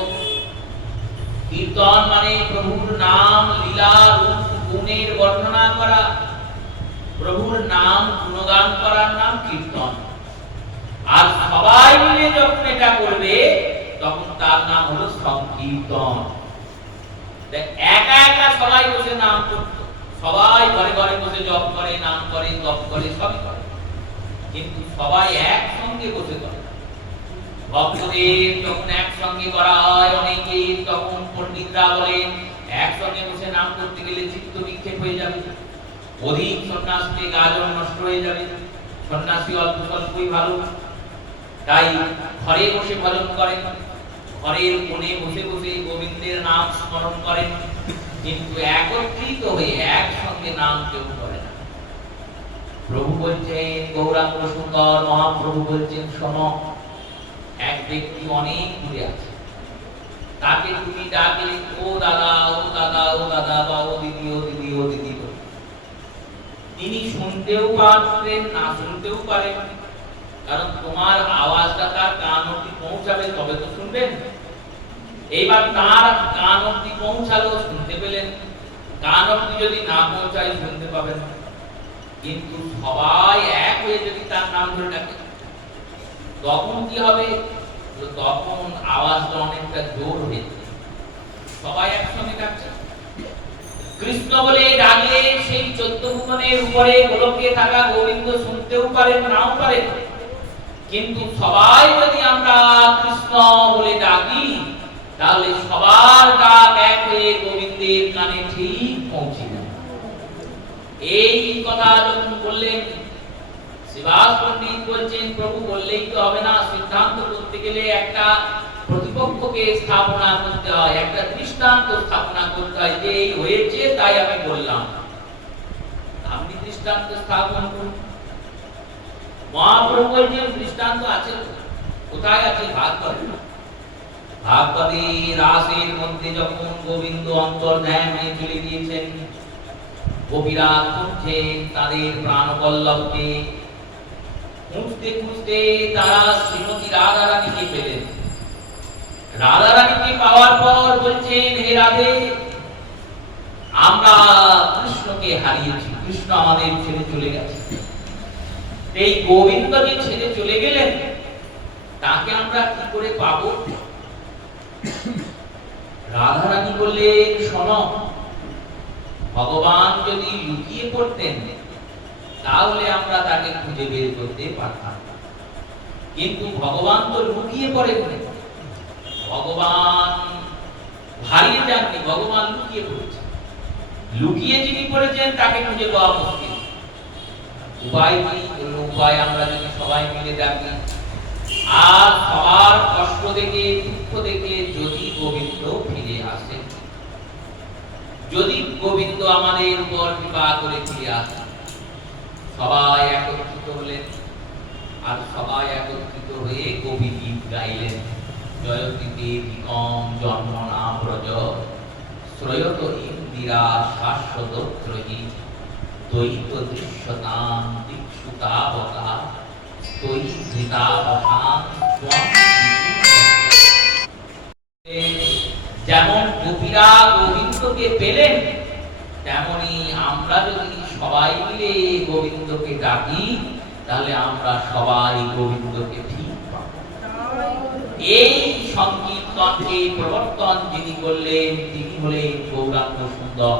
কীর্তন মানে প্রভুর নাম লীলা রূপ গুণের বর্ণনা করা, প্রভুর নাম গুণগান করার নাম কীর্তন। আর সবাই মিলে যখন এটা করবে তখন তার নাম হলো সংকীর্তন। একা একা সবাই বসে নাম করত, সবাই ঘরে ঘরে বসে জপ করে, নাম করে, জপ করে, সবই করে, কিন্তু সবাই একসঙ্গে বসে করে। ভক্তদের যখন একসঙ্গে করা হয়, অনেকে তখন পণ্ডিতরা বলেন একসঙ্গে বসে নাম করতে গেলে চিত্ত বিক্ষেপ হয়ে যাবে, অধিক সন্ন্যাসীতে গাজন নষ্ট হয়ে যাবে, সন্ন্যাসী অল্প স্বল্পই ভালো। তাই ঘরে বসে ভজন করেন, ঘরের কোণে বসে বসে গোবিন্দের নাম স্মরণ করেন, কিন্তু একত্রিত হয়ে একসঙ্গে নাম কেউ করে না। প্রভু বলছেন, গৌরাঙ্গ সুন্দর মহাপ্রভু বলছেন শোনো, এক ব্যক্তি অনেক দূরে আছে, তাকে তুমি ডাকলে ও দাদা ও দাদা ও দাদা বা ও দিদি ও দিদি ও দিদি, তিনি শুনতেও পারবেন না শুনতেও পারেন, কারণ তোমার আওয়াজটা তার কান অবধি পৌঁছাবে তবে তো শুনবেন। এইবার তার কান অবধি পৌঁছালো, শুনতে পেলেন, কান অবধি যদি না পৌঁছায় শুনতে পাবেন না। কিন্তু সবাই এক হয়ে যদি তার নাম ধরে ডাকে তখন কি হবে? তখন আওয়াজটা অনেকটা জোর হয়ে যাবে, সবাই একসঙ্গে ডাকছে। কৃষ্ণ বলে ডাকলে সেই 14 ভুবনের উপরে গোলকে থাকা গোবিন্দ শুনতেও পারেন নাও পারেন, কিন্তু সবাই যদি আমরা কৃষ্ণ বলে ডাকি তাহলে সবার ডাক এক হয়ে গোবিন্দের কানে ঠিক পৌঁছে যাবে। এই কথা যখন বললেন, শ্রীবাস পণ্ডিত বলছেন প্রভু বললেই তো হবে না, সিদ্ধান্ত করতে গেলে একটা প্রতিপক্ষকে স্থাপনা করতে হয়, একটা দৃষ্টান্ত স্থাপনা করতে হয় যে এই হয়েছে তাই আমি বললাম। আপনি দৃষ্টান্ত স্থাপন করুন। মহাপ্রভু বলছেন দৃষ্টান্ত আছে, কোথায় আছে? ভাগবতে। ভাগবতে রাসের মধ্যে যখন গোবিন্দ অন্তর্ধান হয়ে চলে গিয়েছেন, গোপীরা খুঁজছেন তাদের প্রাণবল্লভকে, খুঁজতে খুঁজতে তারা শ্রীমতী রাধা রানীকে পেলেন। রাধা রানীকে পাওয়ার পর বলছেন, হে রাধে, আমরা কৃষ্ণকে হারিয়েছি, কৃষ্ণ আমাদের ছেড়ে চলে গেছে। এই গোবিন্দ যে ছেড়ে চলে গেলেন তাকে আমরা কি করে পাবো? রাধা রানী বললেন, শোনো, ভগবান যদি লুকিয়ে পড়তেন তাহলে আমরা তাকে খুঁজে বের করতে পারতাম। কিন্তু ভগবান তো লুকিয়ে পড়েন, ভগবান হারিয়ে যাননি, ভগবান লুকিয়ে পড়েছেন। লুকিয়ে যিনি পড়েছেন তাকে খুঁজে পাওয়া মুশকিল। উপায় কি? উপায় আমরা যদি সবাই মিলে ডাকি আর সবার কষ্ট দেখে দুঃখ দেখে যদি গোবিন্দ ফিরে আসে, যদি গোবিন্দ আমাদের উপর কৃপা করে ফিরে আসে, সবাই একত্রিত হলেন আর সবাই একত্রিত হয়ে কবি গীত গাইলেন। জয়তীতে বিকম জন্মনা ব্রজ শ্রয়ত ইন্দিরা শাশ্বতত্রয়ী দ্বৈত দৃশ্যতাং দিক্ষুতাবতা তৈ ধৃতাবসান ত্বং যেমন গোপীরা গোবিন্দকে পেলেন, তেমনি আমরা যদি সবাই মিলে গোবিন্দকে ডাকি তাহলে আমরা সবাই গোবিন্দকে ঠিক পাবো। এই সংকীর্তনকে প্রবর্তন যিনি করলেন তিনি হলেন গৌরাঙ্গ সুন্দর।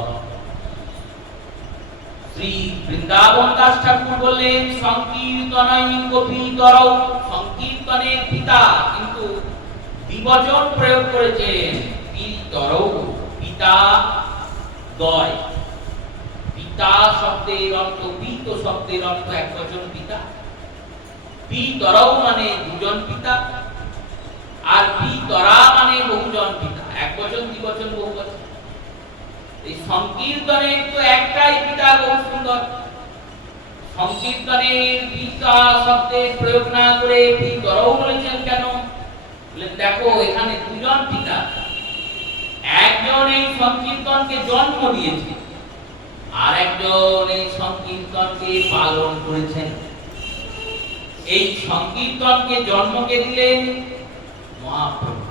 শ্রী বৃন্দাবন দাস ঠাকুর বললেন সংকীর্তনাই গোপীতরৌ, সংকীর্তনের পিতা, কিন্তু দ্বিবচন প্রয়োগ করেছেন পিতরৌ, পিতা দ্বয়। পিতা শব্দের অর্থ, পিত শব্দের অর্থ একবচন পিতা, পিতরৌ মানে দুজন পিতা, আর পিতরা মানে বহুজন পিতা, একবচন দ্বিবচন বহুবচন। এই সংকীর্তনের তো একটাই পিতা গৌরসুন্দর। সংকীর্তনের পিতা শব্দের প্রয়োগ না করে পিতরৌ বলেছেন কেন? বলেন দেখো এখানে দুজন পিতা, একজন এই সংকীর্তনকে জন্ম দিয়েছে আর একজন এই সংকীর্তনকে পালন করেছেন। এই সংকীর্তনকে জন্মকে দিলেন মহাপ্রভু।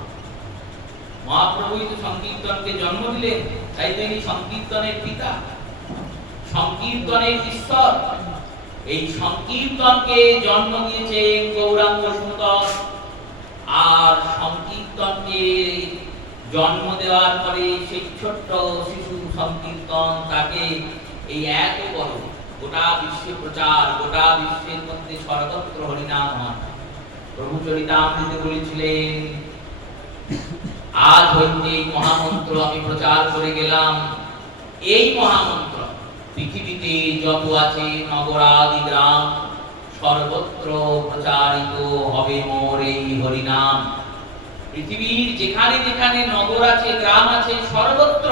মহাপ্রভুই তো সংকীর্তনকে জন্ম দিলেন, তাই তিনি সংকীর্তনের পিতা, সংকীর্তনের ঈশ্বর। এই সংকীর্তনকে জন্ম দিয়েছেন গৌরাঙ্গ সুন্দর। আর সংকীর্তনকে জন্ম দেওয়ার পরে সেই ছোট্ট শিশু সংকীর্তন তাকে এই এত বড় গোটা বিশ্বে প্রচার, গোটা বিশ্বের মধ্যে সর্বত্র হরিনাম হয়। প্রভু চরিতামৃতে বলেছিলেন আজ হইতে এই মহামন্ত্র আমি প্রচার করে গেলাম। এই মহামন্ত্র পৃথিবীতে যত আছে নগরাদি গ্রাম সর্বত্র প্রচারিত হবে মোর এই হরিনাম। পৃথিবীর যেখানে যেখানে নগর আছে, গ্রাম আছে, সর্বত্র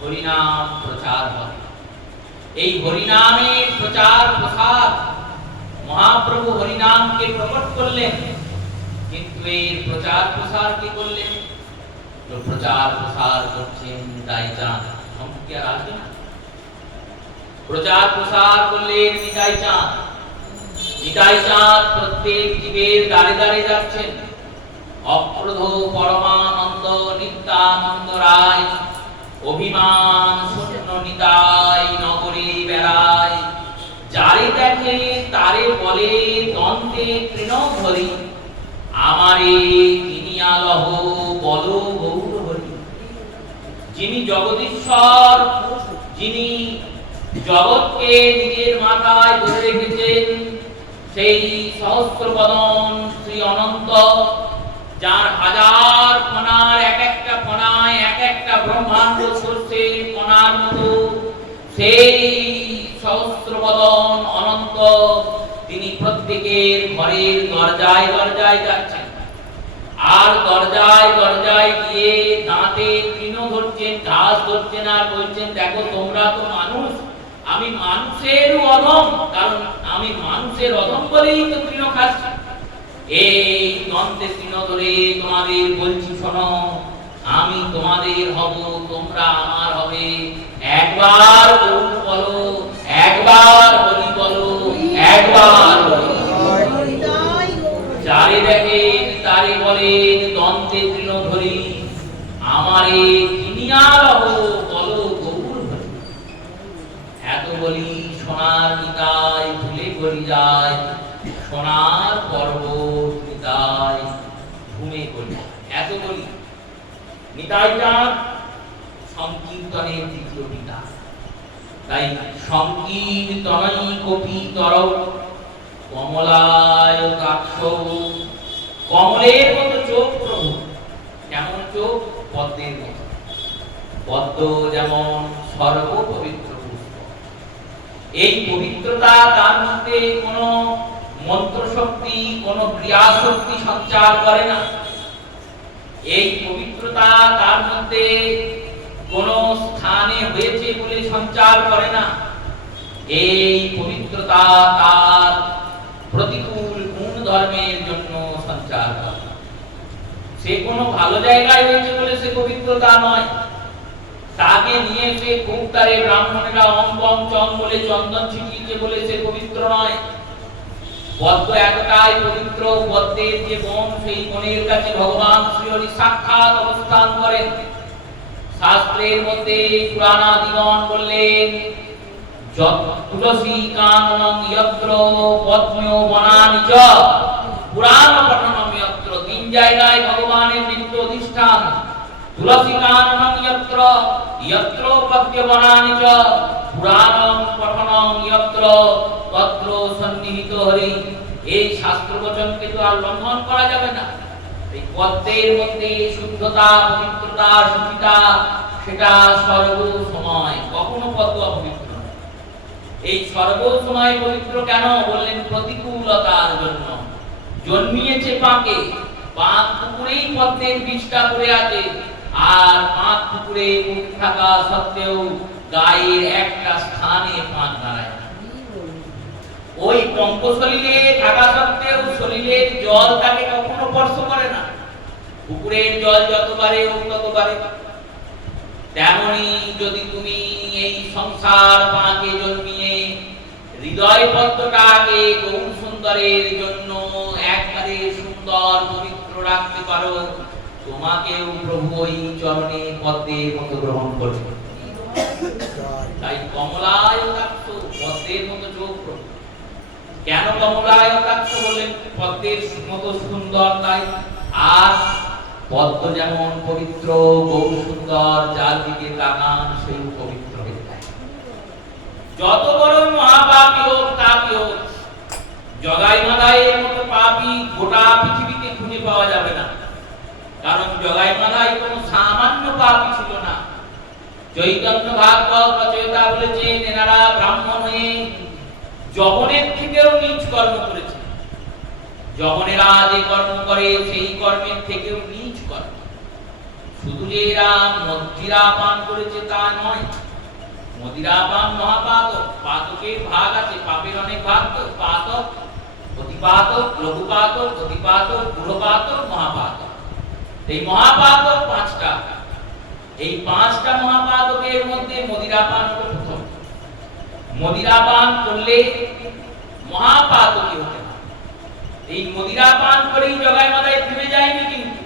হরিনাম প্রচার হবে। এই হরিনামের প্রচার প্রসার মহাপ্রভু হরিনামকে প্রকট করলেন, কিন্তু এর প্রচার প্রসার কি করলেন? প্রচার প্রসার করছেন নিতাই চাঁদ, কি আর আসবে না? প্রচার প্রসার করলেন নিতাই চাঁদ। নিতাই চাঁদ প্রত্যেক জীবের দ্বারে দ্বারে যাচ্ছেন। অপ্রধ পরমানন্দ নিত্যানন্দ রায় অভিমান শূন্য নিতাই নগরে বেড়ায়। যারে দেখে তারে বলে দন্তে তৃণধরি, আমারে কিনিয়া লহ বল গৌর হরি। যিনি জগদীশ্বর, যিনি জগৎকে নিজের মাথায় ধরে রেখেছেন, সেই সহস্রবদন শ্রী অনন্ত, যার হাজার কণার এক একটা কণায় এক একটা ব্রহ্মাণ্ড সরছে কণার মতো, সেই সহস্রবদন অনন্ত তিনি প্রত্যেকের ঘরের দরজায় দরজায় যাচ্ছেন। আর দরজায় দরজায় গিয়ে দাঁতে তৃণ ধরছেন, ঘাস ধরছেন আর বলছেন দেখো তোমরা তো মানুষ, আমি মানুষের অধম, কারণ আমি মানুষের অধম বলেই তো তৃণ খাচ্ছি। এই দন্তে তৃণ ধরে তোমাদের বলছি শোনো, আমি তোমাদের হব, তোমরা আমার হবে। একবার বলো, একবার বলি বলো, একবার যারে দেখেন তারে বলেন দন্তে তৃণ ধরি, আমারে কিনিয়া লহ বলো গৌর হরি। এত বলি সোনার নিতাই ভুলে করি যায়, সোনার পর্বত নিতাই ঘুমে করি। এত বলি নিতাই চাঁদ সংকীর্তনের দ্বিতীয় পিতা। তাই সংকীর্তনই কপিতর কমলায়তাক্ষ, কমলের মতো চোখ প্রভু। কেমন চোখ? পদ্মের মতো। পদ্ম যেমন সর্বপবিত্র পুষ্প, এই পবিত্রতা তার মধ্যে কোনো মন্ত্র শক্তি, কোনো ক্রিয়া শক্তি সঞ্চার করে না। এই পবিত্রতা তার মধ্যে কোনো স্থানে হয়েছে বলে সঞ্চার করে না। এই পবিত্রতা তার প্রতিকূল গুণ ধর্মের জন্য সঞ্চার করে। সে কোনো ভালো জায়গায় হয়েছে বলে সে পবিত্রতা নয়। তাকে নিয়ে সে খুব তারে ব্রাহ্মণেরা অম বম চম বলে চন্দন ছিটিয়েছে বলে সে পবিত্র নয়। পদ্ম এতটাই পবিত্র, পদ্মের যে বন, সেই বনের কাছে ভগবান শ্রীহরি সাক্ষাৎ অবস্থান করেন। শাস্ত্রের মধ্যে পুরাণাদিগণ বললেন, তুলসী কাননং যত্র পদ্মো বনানি চ পুরাণ পঠনম যত্র। তিন জায়গায় ভগবানের নিত্য অধিষ্ঠান। তুলসী কাননং যত্র যত্র পদ্মো বনানি চ পুরাণং পঠনং যত্র তত্র সন্নিহিত হরি। এই শাস্ত্র বচনকে তো আর লঙ্ঘন করা যাবে না। এই পদ্মের মধ্যে শুদ্ধতা, পবিত্রতা, শুচিতা, সেটা সর্বসময়, কখনো পদ্ম অপবিত্র নয়। এই সর্বসময় পবিত্র কেন বললেন? প্রতিকূলতার জন্য। জন্মিয়েছে পাকে, পাক পুকুরেই পদ্মের বীজটা পড়ে আছে, আর পাক পুকুরে মুখ থাকা সত্ত্বেও গায়ের একটা স্থানে পাক দাঁড়ায় না। ওই পঙ্কশলীলে থাকা সত্ত্বেও শরীরের জল তাকে কখনো স্পর্শ করে না। পুকুরের জল যতবারে হোক ততবারে। তেমনি যদি তুমি এই সংসার পাকে জন্মিয়ে হৃদয় পদ্মটাকে গৌর সুন্দরের জন্য একবারে সুন্দর পবিত্র রাখতে পারো, তোমাকেও প্রভু ওই চরণে পদ্মের মতো গ্রহণ করবে। তাই কমলায়তাক্ষ, পদ্মের মতো চোখ প্রভু। কেন কমলায়তাক্ষ বলেন? পদ্মের মতো সুন্দর তাই। আর পদ্ম যেমন পবিত্র, গৌর সুন্দর, যার দিকে তাকান সেই পবিত্র হয়ে যায়। যত বড় মহাপাপী হোক, তাপী হোক, জগাই মাদাইয়ের মতো পাপী গোটা পৃথিবীতে খুঁজে পাওয়া যাবে না। কারণ জগাই মাদাই কোনো সামান্য পাপী ছিল না। চৈতন্য ভাগবত রচয়িতা বলেছেন, এনারা ব্রাহ্মণ হয়ে যবনের থেকেও নীচ কর্ম করেছে। যবনেরা যে কর্ম করে সেই কর্মের থেকেও নীচ কর্ম। শুধু যে এরা মদিরা পান করেছে তা নয়। মদিরা পান মহাপাতক। পাতকের ভাগ আছে, পাপের অনেক ভাগ। তো পাতক, অতিপাতক, লঘুপাতক, অতিপাতক, গূঢ়পাতক, মহাপাতক। এই মহাপাতক পাঁচটা। এই পাঁচটা মহাপাতকের মধ্যে মদিরা পান হলো প্রথম। মদিরা পান করলে মহাপাতকী হতে হয়। এই মদিরা পান করেই জগাই মাদাই থেমে যায়নি, কিন্তু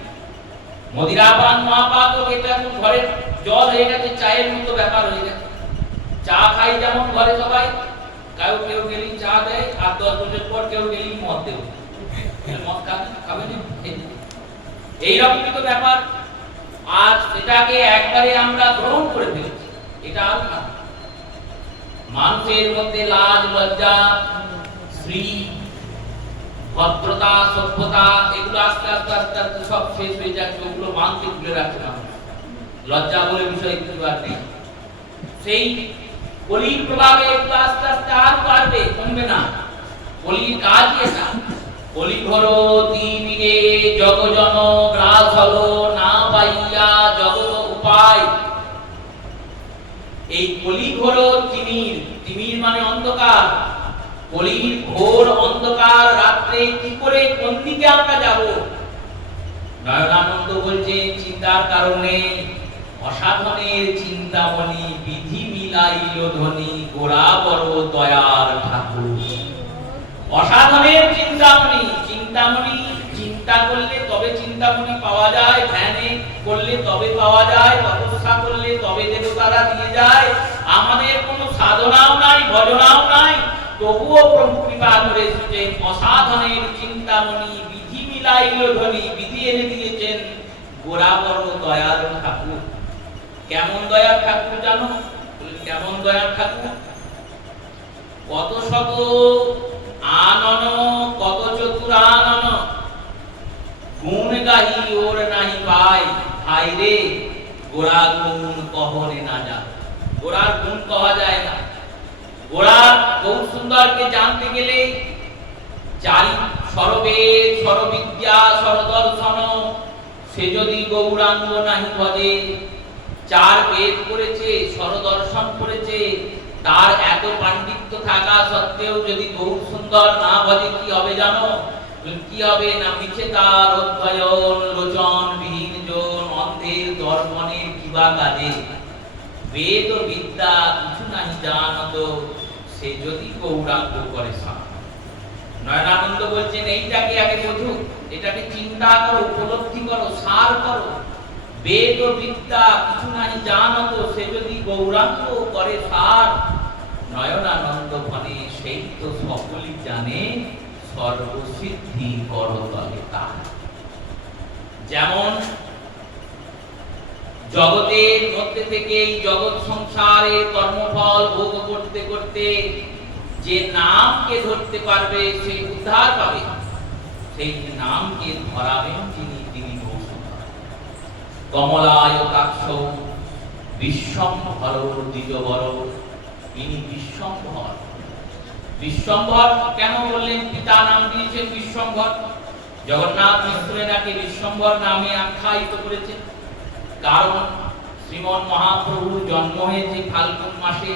মদিরা পান মহাপাতক। এটা তো ঘরের জল হয়ে গেছে, চায়ের মতো ব্যাপার হয়ে গেছে। চা খাই যেমন ঘরে সবাই, কেউ গেলি চা দেয়, আর 10 বছর পর কেউ গেলি মদ দেবে। মদ খাবেন, এইরকমই তো ব্যাপার। আর সেটাকে একবারে আমরা গ্রহণ করে ফেলেছি। এটা আর না। মানুষের মধ্যে লাজ, লজ্জা, শ্রী, ভদ্রতা, সভ্যতা, এগুলো আস্তে আস্তে আস্তে আস্তে সব শেষ হয়ে যাচ্ছে। ওগুলো মানতে ভুলে রাখছে মানুষ। লজ্জা বলে বিষয় কিছু আর নেই। সেই কলির প্রভাবে এগুলো আস্তে আস্তে আর বাড়বে, কমবে না। কলির কাজই এটা। কলি হলো তিমিরে জগজন গ্রাস হলো না পাইয়া জগৎ উপায়। এই কলি হলো তিমির। তিমির মানে অন্ধকার। কলির ঘোর অন্ধকার রাত্রে কি করে কোন দিকে আমরা যাব? নয়নানন্দ বলছেন, চিন্তার কারণে অসাধনের চিন্তামণি বিধি মিলাইল ধনী গোড়া বড় দয়ার ঠাকুর। অসাধনের চিন্তামণি, চিন্তামণি চিন্তা করলে তবে চিন্তামণি পাওয়া যায়, ধ্যানে করলে তবে পাওয়া যায়, তপস্যা করলে তবে দেবতারা দিয়ে যায়। আমাদের কোনো সাধনাও নাই, ভজনাও নাই, তবুও প্রভু কৃপা করে এসেছেন। অসাধনের চিন্তামণি বিধি মিলাইল ধনী, বিধি এনে দিয়েছেন গোড়া বড় দয়ার ঠাকুর। কেমন দয়ার ঠাকুর জানো? বললেন কেমন দয়ার ঠাকুর? কত শত আনন কত চতুরানন, গুণ গাহি ওর নাহি পাই, ভাই রে গোড়া গুণ কহরে না যা। গোড়ার গুণ কহা যায় না। গোড়ার গৌর সুন্দরকে জানতে গেলে চারি সর্বেদ সর্ববিদ্যা সর্বদর্শন, সে যদি গৌরাঙ্গ নাহি ভজে। চার বেদ করেছে, সর্বদর্শন করেছে, তার এত পাণ্ডিত্য থাকা সত্ত্বেও যদি গৌর সুন্দর না ভজে কি হবে জানো? কি হবে না? মিছে তার অধ্যয়ন লোচন বিহীন জন, অন্ধের দর্পণের কিবা কাজে। বেদ বিদ্যা কিছু নাহি জানত, সে যদি গৌরাঙ্গ করে সার। নয়নানন্দ বলছেন এইটাকে আগে বোঝো, এটাকে চিন্তা করো, উপলব্ধি করো, সার করো। বেদ বিদ্যা কিছু নাহি জানত, সে যদি গৌরাঙ্গ করে সার। নয়নানন্দ বনে সেই তো সকলই জানে, সর্বসিদ্ধি করতলে তার। যেমন জগতের মধ্যে থেকে এই জগৎ সংসারের কর্মফল ভোগ করতে করতে যে নামকে ধরতে পারবে সে উদ্ধার পাবে। সেই নামকে ধরাবেন যিনি, তিনি গৌরসুন্দর। কমলায়তাক্ষ বিশ্বম্ভর দ্বিজবর, তিনি বিশ্বম্ভর। বিশ্বম্ভর কেন বললেন? পিতা নাম দিয়েছেন বিশ্বম্ভর। জগন্নাথ মিশ্র এনাকে বিশ্বম্ভর নামে আখ্যায়িত করেছেন। কারণ শ্রীমন মহাপ্রভুর জন্ম হয়েছে ফাল্গুন মাসে,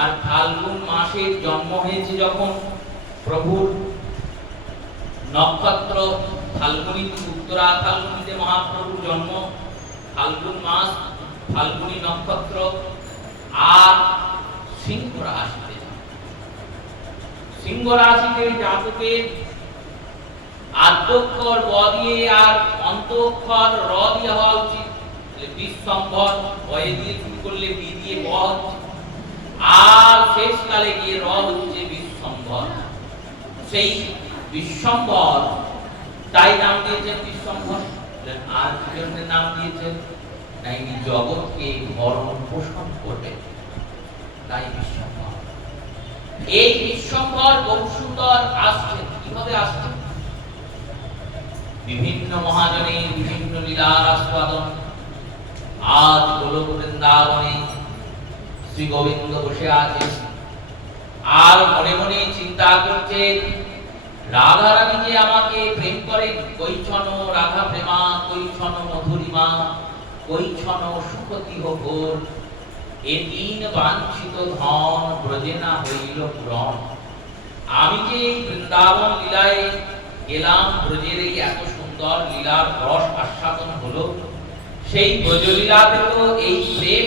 আর ফাল্গুন মাসের জন্ম হয়েছে যখন প্রভুর নক্ষত্র ফাল্গুনী, উত্তরা ফাল্গুনীতে মহাপ্রভুর জন্ম। ফাল্গুন মাস, ফাল্গুনী নক্ষত্র, আর সিংহ রাশিতে। সিংহ রাশিতে জাতকের আদ্যক্ষর ব দিয়ে আর অন্তঃক্ষর র দিয়ে হওয়া উচিত। বিশ্বম্ভর বয়ে দিয়ে শুরু করলে বি দিয়ে ব হচ্ছে, আর শেষ কালে গিয়ে র হচ্ছে বিশ্বম্ভর। সেই বিশ্বম্ভর তাই নাম দিয়েছেন বিশ্বম্ভর। আর কি জন্য নাম দিয়েছেন? তাই জগৎকে ভরণ পোষণ করবে, তাই বিশ্বম্ভর। এই বিশ্বম্ভর গৌরসুন্দর আসছেন। কিভাবে আসছেন? বিভিন্ন মহাজনের বিভিন্ন লীলার আস্বাদন। আজ গোলক বৃন্দাবনে শ্রী গোবিন্দ বসে আছেন, আর মনে মনে চিন্তা করছেন রাধা রানী যে আমাকে প্রেম করে, কৈছন রাধা প্রেমা, কৈছন মধুরিমা, কৈছন সুখতি হোর। এ তিন বাঞ্ছিত ধন ব্রজে না হইল পূরণ। আমি যে বৃন্দাবন লীলায় গেলাম, ব্রজের এই এত সুন্দর লীলার রস আস্বাদন হলো, সেই ব্রজলীলাতে তো এই প্রেম,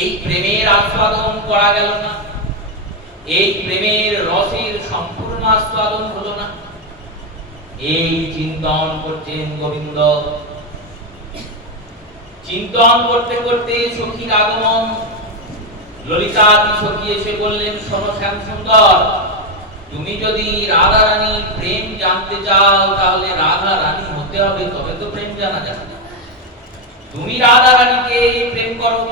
এই প্রেমের আস্বাদন করা গেল না, এই প্রেমের রসের সম্পূর্ণ আস্বাদন হলো না। এই চিন্তন করছেন গোবিন্দ। চিন্তন করতে করতে সখীর আগমন। ললিতাদি সখী এসে বললেন, শোনো শ্যাম সুন্দর, তুমি যদি রাধা রানীর প্রেম জানতে চাও তাহলে রাধা রানী হতে হবে, তবে তো প্রেম জানা যাবে। তুমি রাধা রানীকে প্রেম করো,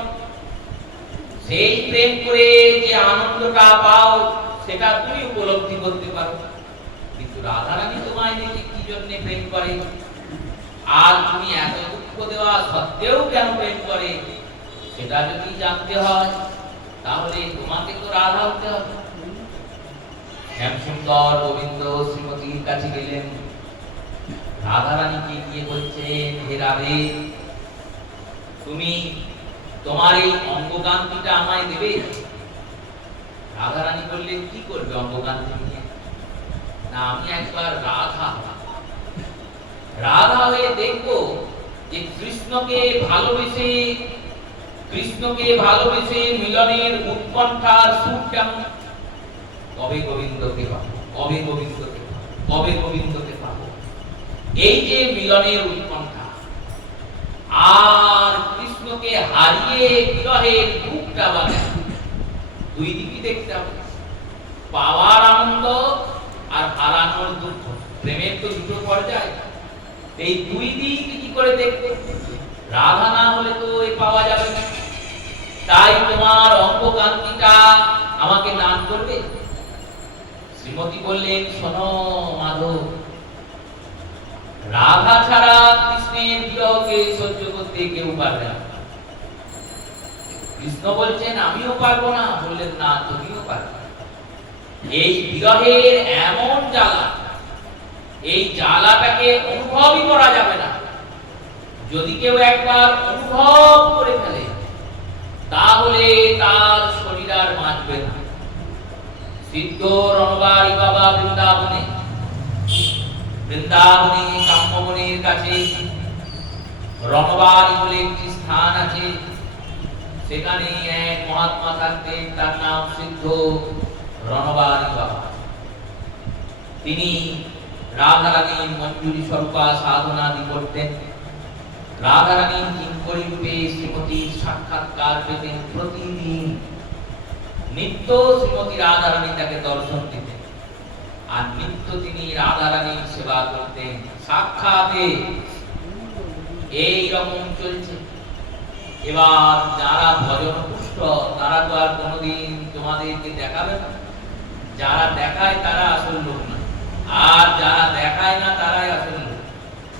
সেই প্রেম করে যে আনন্দটা পাও সেটা তুমি উপলব্ধি করতে পারো। কিন্তু রাধা রানী তোমায় দেখে কি জন্য প্রেম করে, আর তুমি এত দুঃখ দেওয়া সত্ত্বেও কেন প্রেম করে, সেটা যদি জানতে হয় তাহলে তোমাকে তো রাধা হতে হবে। শ্যামসুন্দর গোবিন্দ শ্রীমতীর কাছে গেলেন। রাধা রানীকে গিয়ে বলছেন, হে রাধে, তুমি তোমার এই অঙ্গকান্তিটা আমায় দেবে? রাধা রানী বললেন, কি করবে অঙ্গকান্তি নিয়ে? না, আমি একবার রাধা রাধা হয়ে দেখবো যে কৃষ্ণকে ভালোবেসে মিলনের উৎকণ্ঠার সুখ কেমন। কবে গোবিন্দকে পাবো, কবে গোবিন্দকে পাবো, কবে গোবিন্দকে পাবো, এই যে মিলনের উৎকণ্ঠা, আর কৃষ্ণকে হারিয়ে বিরহের দুঃখটা বাড়ে। দুই দিকই দেখতে হবে, পাওয়ার আনন্দ আর হারানোর দুঃখ। প্রেমের তো দুটো পর্যায়, এই দুই দিক কি করে দেখবো? রাধা না হলে তো এই পাওয়া যাবে না। তাই তোমার অঙ্গকান্তিটা আমাকে দান করবে? শ্রীমতী বললেন, শোনো মাধব, রাধা ছাড়া কৃষ্ণের বিরহকে সহ্য করতে কেউ পারবে না। কৃষ্ণ বলছেন, আমিও পারবো না। বললেন, না, তুমিও পারবে। এই বিরহের এমন জ্বালা, এই জ্বালাটাকে অনুভবই করা যাবে না। যদি কেউ একবার অনুভব করে ফেলে, তাহলে তার শরীর আর বাঁচবে না। সিদ্ধ রণবাড়ি বাবা বৃন্দাবনে, বৃন্দাবনে কাম্যবনের কাছে রণবাড়ি বলে একটি স্থান আছে। সেখানে এক মহাত্মা থাকতেন, তার নাম সিদ্ধ রণবাড়ি বাবা। তিনি রাধারানীর মঞ্জুরি স্বরূপা সাধনাদি করতেন। রাধারানীর কিঙ্করী রূপে শ্রীমতীর সাক্ষাৎকার পেতেন প্রতিদিন। নিত্য শ্রীমতী রাধারানী তাকে দর্শন দিতেন, আর নিত্য তিনি রাধারানীর সেবা করতেন সাক্ষাতে। এই রকম চলছে। এবার যারা ভজন পুষ্ট, তারা তো আর কোনোদিন তোমাদেরকে দেখাবে না। যারা দেখায় তারা আসল লোক না, আর যারা দেখায় না তারাই আসল লোক।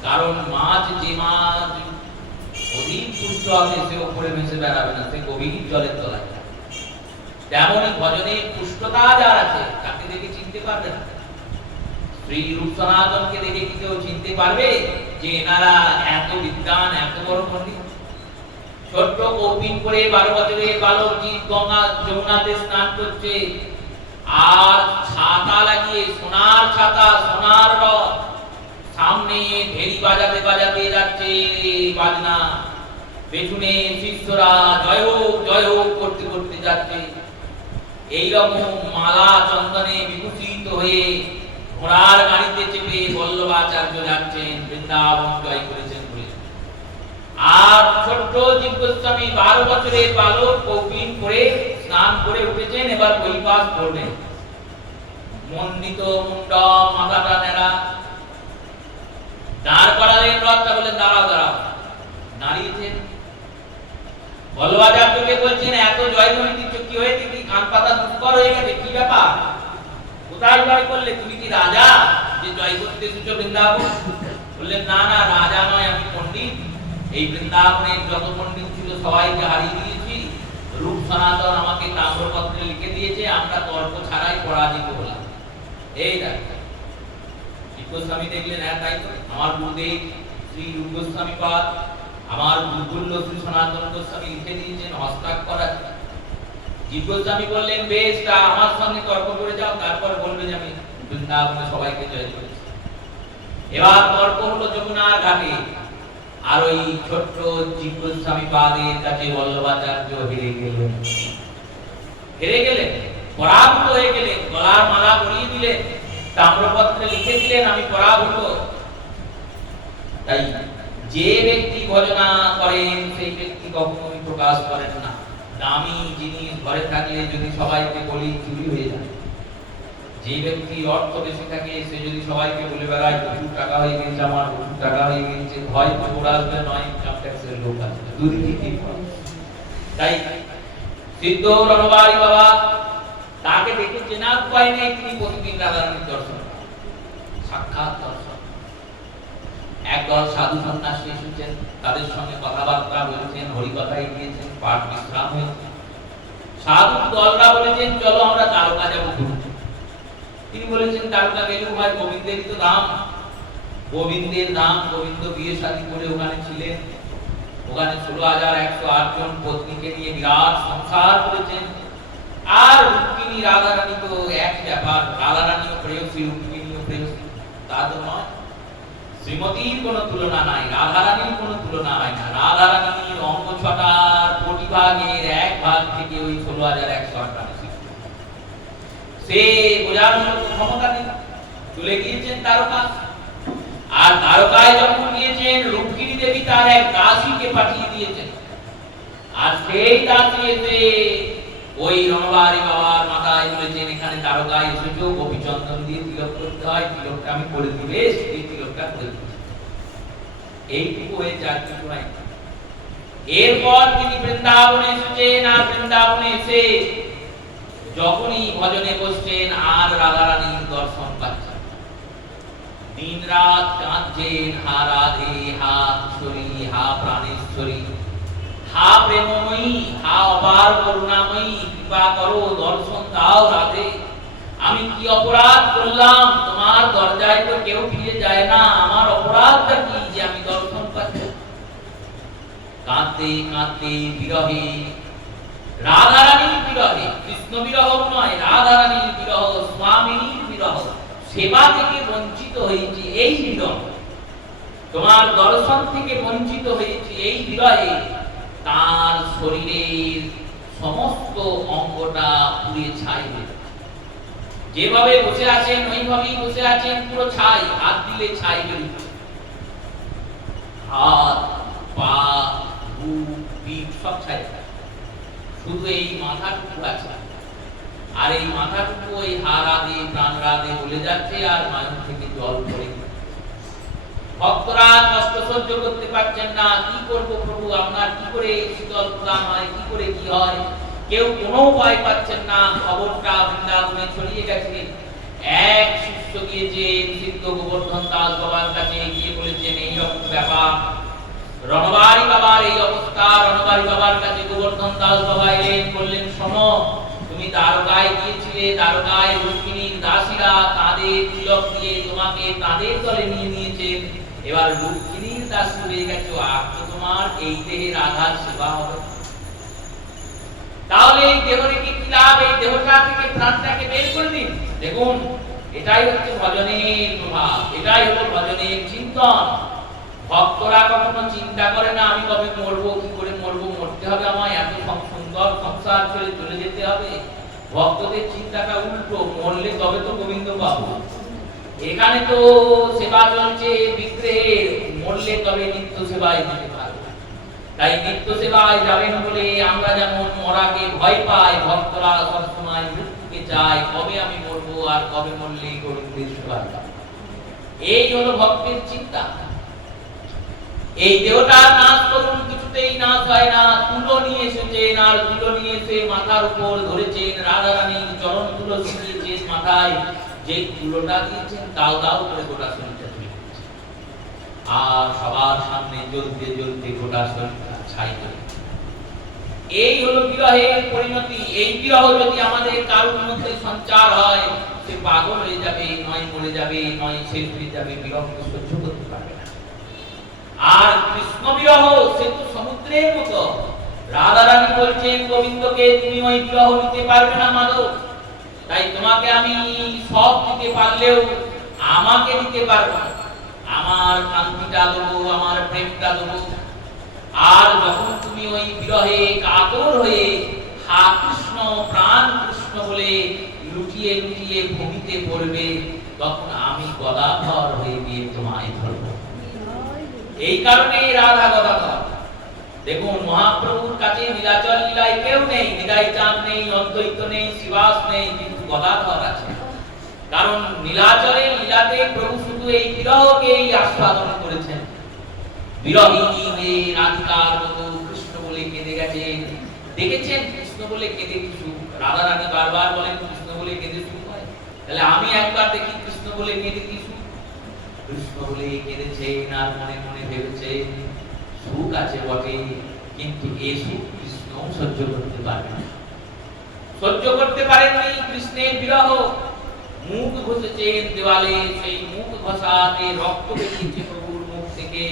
কারণ মাছ, যে মাছ অধিক পুষ্ট হবে, সে ওপরে ভেসে বেড়াবে না, সে গভীর জলের তলায়। তেমনই ভজনে পুষ্টতা যার আছে, তাকে দেখে চিনতে পারবে না। শ্রী রূপ সনাতনকে দেখে কি কেউ চিনতে পারবে যে এনারা এত বিদ্বান, এত বড় পণ্ডিত? ছোট্ট কৌপিন করে 12 বছরের বালক জিৎ গঙ্গা যমুনাতে স্নান করছে, আর ছাতা লাগিয়ে, সোনার ছাতা, সোনার রথ, সামনে ভেরি বাজাতে বাজাতে যাচ্ছে বাজনা, পেছনে শিষ্যরা জয় হোক জয় হোক করতে করতে যাচ্ছে। এইরকম মালা চন্দনে বিভূষিত হয়ে ঘোড়ার গাড়িতে চেপে বল্লভাচার্য যাচ্ছেন, বৃন্দাবন জয় করেছেন বলে। আর ছোট্ট জীব গোস্বামী 12 বছরের বালক কৌপিন করে স্নান করে উঠেছেন, এবার বৈপাস করবেন। মন্ডিত মুন্ড, মাথাটা নেড়া, দাঁড় করালেন রথটা, বলেন দাঁড়াও দাঁড়াও। দাঁড়িয়েছেন। বল্লভাচার্যকে বলছেন, এত জয়ধ্বনি দিচ্ছ, কি হয়েছে? কি কান পাতা দুষ্কর হয়ে গেছে? কি ব্যাপার? কোথায় জয় করলে? তুমি কি রাজা যে জয় করতে এসেছো বৃন্দাবন? বললেন, না না, রাজা নয়, আমি পণ্ডিত। এই বৃন্দাবনের যত পণ্ডিত ছিল সবাইকে হারিয়ে দিয়েছি। রূপ সনাতন আমাকে তাম্রপত্রে লিখে দিয়েছে, আমরা তর্ক ছাড়াই পরাজিত হলাম। এই দেখো। গোস্বামী দেখলেন, হ্যাঁ তাই তো, আমার গুরুদেব শ্রী রূপ গোস্বামী পাদ, আমার গুরুকুল্য শ্রী সনাতন গোস্বামী লিখে দিয়েছেন, হস্তাক্ষর আছে। জীব গোস্বামী বললেন, বেশ, তা আমার সঙ্গে তর্ক করে যাও, তারপর বলবে যে আমি বৃন্দাবনে সবাইকে জয় করেছি। এবার তর্ক হলো যমুনার ঘাটে, আর ওই ছোট্ট জীব গোস্বামী পাদের কাছে বল্লভাচার্য হেরে গেলেন। হেরে গেলেন, পরাভূত হয়ে গেলেন। গলার মালা পরিয়ে দিলেন, তাম্রপত্রে লিখে দিলেন, আমি পরাভূত। তাই যে ব্যক্তি ভজনা করেন, সেই ব্যক্তি কখনোই প্রকাশ করেন না। দামি জিনিস ঘরে থাকলে যদি সবাইকে বলি, চুরি হয়ে যায়। যে ব্যক্তি অর্থ বেশি থাকে, সে যদি সবাইকে বলে বেড়ায়, প্রচুর টাকা হয়ে গেছে আমার, প্রচুর টাকা হয়ে গেছে, হয় চোর আসবে, নয় ইনকাম ট্যাক্সের লোক আসবে, দুর্নীতি হয়। তাই সিদ্ধ রণবাড়ি বাবা, তাকে দেখে চেনার উপায় নেই, তিনি প্রতিদিন রাধারানীর দর্শন, সাক্ষাৎ দর্শন। একদল সাধু সন্ন্যাসী এসেছেন, তাদের সঙ্গে কথাবার্তা বলেছেন, হরিকথায় গিয়েছেন, পাঠ বিশ্রাম হয়েছে। সাধু দলরা বলেছেন, চলো আমরা দ্বারকা যাবো ঘুরতে। তিনি বলেছেন, দ্বারকা গেলেও ভাই গোবিন্দেরই তো দাম, গোবিন্দের নাম। গোবিন্দ বিয়ে শাদী করে ওখানে ছিলেন, ওখানে 16,108 জন পত্নীকে নিয়ে বিরাট সংসার করেছেন। আর রুক্মিণী রাধারানী তো এক ব্যাপার, রাধারানীও প্রেয়সী, রুক্মিণীও প্রেয়সী, তা তো নয়। শ্রীমতীর কোনো তুলনা নাই, রাধারানীর কোনো তুলনা হয় না। রাধারানীর অঙ্গ 6টার কোটি ভাগের 1 ভাগ থেকে ওই 16,108 টা সে বোঝার মতো ক্ষমতা নেই। চলে গিয়েছেন দ্বারকা, আর দ্বারকায় যখন গিয়েছেন, রুক্মিণী দেবী তার এক দাসীকে পাঠিয়ে দিয়েছেন, আর সেই দাসী এসে ওই রণবাড়ি বাবার মাথায় বলেছেন, এখানে দ্বারকায় এসেছো, গোপীচন্দন দিয়ে তিলক করতে হয়, তিলকটা আমি করে দিবে, সেই তিলকটা করে দিচ্ছি। এইটুকু হয়ে যায়, কিছু হয়। এরপর তিনি বৃন্দাবনে এসেছেন, আর বৃন্দাবনে এসে যখনই ভজনে বসছেন আর রাধারানীর দর্শন পাচ্ছেন। দিন রাত কাঁদছেন, হা রাধে, হা কিশোরী, হা প্রাণেশ্বরী, হা প্রেমময়ী, হা অপার করুণাময়ী, কৃপা করো, দর্শন দাও রাধে। আমি কি অপরাধ করলাম? তোমার দরজায় তো কেউ ফিরে যায় না, আমার অপরাধটা কি যে আমি দর্শন পাচ্ছি? কাঁদতে কাঁদতে বিরহে, রাধারানীর বিরহে, কৃষ্ণ বিরহ নয়, রাধারানীর বিরহ, স্বামীর বিরহ, সেবা থেকে বঞ্চিত হয়েছি এই বিরহ, তোমার দর্শন থেকে বঞ্চিত হয়েছি এই বিরহে তার শরীরের সমস্ত অঙ্গটা পুড়ে ছাই হয়ে, যেভাবে বসে আছেন ওইভাবেই বসে আছেন, পুরো ছাই, হাত দিলে ছাই বেরোচ্ছে, হাত পা বুক পিঠ সব ছাই, শুধু এই মাথাটুকু আছে, আর এই মাথাটুকু ওই হা রাধে প্রাণ রাধে বলে যাচ্ছে, আর মাথা থেকে জল পড়ে। ভক্তরা কষ্ট সহ্য করতে পারছেন না, কি করব প্রভু, আপনার কি করে শীতল প্রদান হয়, কি করে কি হয়, কেউ কোনো উপায় পাচ্ছেন না। খবরটা বৃন্দাবনে ছড়িয়ে গেছে। এক শিষ্য গিয়েছেন সিদ্ধ গোবর্ধন দাস বাবার কাছে, গিয়ে বলেছেন এই রকম ব্যাপার, রণবাড়ি বাবার এই অবস্থা। রণবাড়ি বাবার কাছে গোবর্ধন দাস বাবা এলেন, বললেন শোনো, তুমি দ্বারকায় গিয়েছিলে, দ্বারকায় রুক্মিণীর দাসীরা তাদের তিলক দিয়ে তোমাকে তাদের দলে নিয়ে নিয়েছেন, এবার রুক্মিণীর দাসী হয়ে গেছো, আর তো তোমার এই দেহে রাধার সেবা হবে, তাহলে এই দেহ রেখে কি লাভ? এই দেহটা থেকে প্রাণটাকে বের করে দিন। দেখুন, এটাই হচ্ছে ভজনের প্রভাব, এটাই হলো ভজনের চিন্তন। ভক্তরা কখনো চিন্তা করে না আমি কবে মরবো, কি করে মরবো, মরতে হবে আমায়, এত সুন্দর সংসার ছেড়ে চলে যেতে হবে। ভক্তদের চিন্তাটা উল্টো, মরলে তবে তো গোবিন্দ পাবো, এখানে তো সেবা চলছে বিগ্রহের, মরলে তবে নিত্য সেবায় যেতে পারবো। তাই নিত্য সেবায় যাবেন বলে আমরা যেমন মরাকে ভয় পাই, ভক্তরা সবসময় মৃত্যুকে চায়, কবে আমি মরবো আর কবে মরলে গোবিন্দের সেবায় যাব। এই হলো ভক্তের চিন্তা। এই দেহটা নাশ করুন, কিছুতেই নাশ হয় না। তুলো নিয়ে এসেছেন, আর তুলো নিয়ে এসে মাথার উপর ধরেছেন, রাধারানীর চরণ তুলো দিয়েছেন মাথায়, যে তুলোটা দিয়েছেন দাও দাও করে গোটা শরীরটা ধুয়ে দিয়েছেন, আর সবার সামনে জ্বলতে জ্বলতে গোটা শরীরটা ছাই করে। এই হলো বিরহের পরিণতি। এই বিরহ যদি আমাদের কারোর মধ্যে সঞ্চার হয়, সে পাগল হয়ে যাবে, নয় মরে যাবে, নয় শেষ হয়ে যাবে, বিরহকে সহ্য করতে পারবে না। আর কৃষ্ণ বিরহ সে তো সমুদ্রের মতো। রাধারানী বলছেন গোবিন্দকে, তুমি ওই বিরহ নিতে পারবে না মাধব, তাই তোমাকে আমি সব দিতে পারলেও আমাকে দিতে পারবো না, আমার কান্তিটা দেবো, আমার প্রেমটা দেবো। আর যখন তুমি ওই বিরহে কাতর হয়ে হা কৃষ্ণ প্রাণ কৃষ্ণ বলে লুটিয়ে লুটিয়ে ভূমিতে পড়বে, তখন আমি গদাধর হয়ে গিয়ে তোমায় ধরবো। এই কারণে রাধা গদাধর। দেখুন, মহাপ্রভুর কাছে নীলাচল লীলায় কেউ নেই, নিদাই চাঁদ নেই, অদ্বৈত নেই, শিবাস নেই, কিন্তু গদাধর আছে। কারণ নীলাচলের লীলাতে প্রভু শুধু এই বিরহকেই আস্বাদন করেছেন। বিরহিনী হয়ে রাধিকার মতো কৃষ্ণ বলে কেঁদে গেছেন। দেখেছেন কৃষ্ণ বলে কেঁদে কিছু? রাধারানী বারবার বলেন কৃষ্ণ বলে কেঁদে সুখ হয়, তাহলে আমি একবার দেখি কৃষ্ণ বলে কেঁদে কি সুখ। কৃষ্ণ বলে কেঁদেছেন, আর মনে মনে ভেবেছেন সুখ আছে বটে, কিন্তু এই সুখ কৃষ্ণ সহ্য করতে পারে না, সহ্য করতে পারেননি কৃষ্ণের বিরহ। মুখ ঘষেছেন দেওয়ালে, সেই মুখ ঘষাতে রক্ত বেরিয়েছে প্রভুর মুখ থেকে,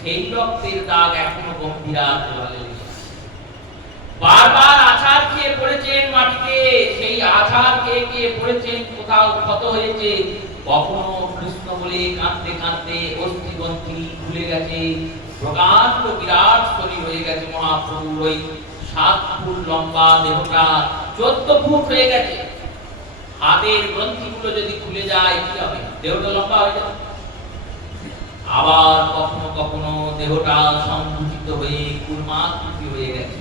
সেই রক্তের দাগ এখনো গম্ভীরা দেওয়ালে লেগে আছে। বারবার আছাড় খেয়ে পড়েছেন মাটিতে, সেই আছাড় খেয়ে খেয়ে পড়েছেন, কোথাও ক্ষত হয়েছে। কখনো কৃষ্ণ বলে কাঁদতে কাঁদতে অস্থিগন্থি খুলে গেছে, প্রকাণ্ড বিরাট শরীর হয়ে গেছে মহাপ্রভুর। ওই 7 ফুট লম্বা দেহটা 14 ফুট হয়ে গেছে। হাতের গ্রন্থিগুলো যদি খুলে যায় কি হবে? দেহটা লম্বা হয়ে যাবে। আবার কখনো কখনো দেহটা সংকুচিত হয়ে কুর্মাকৃতি হয়ে গেছে।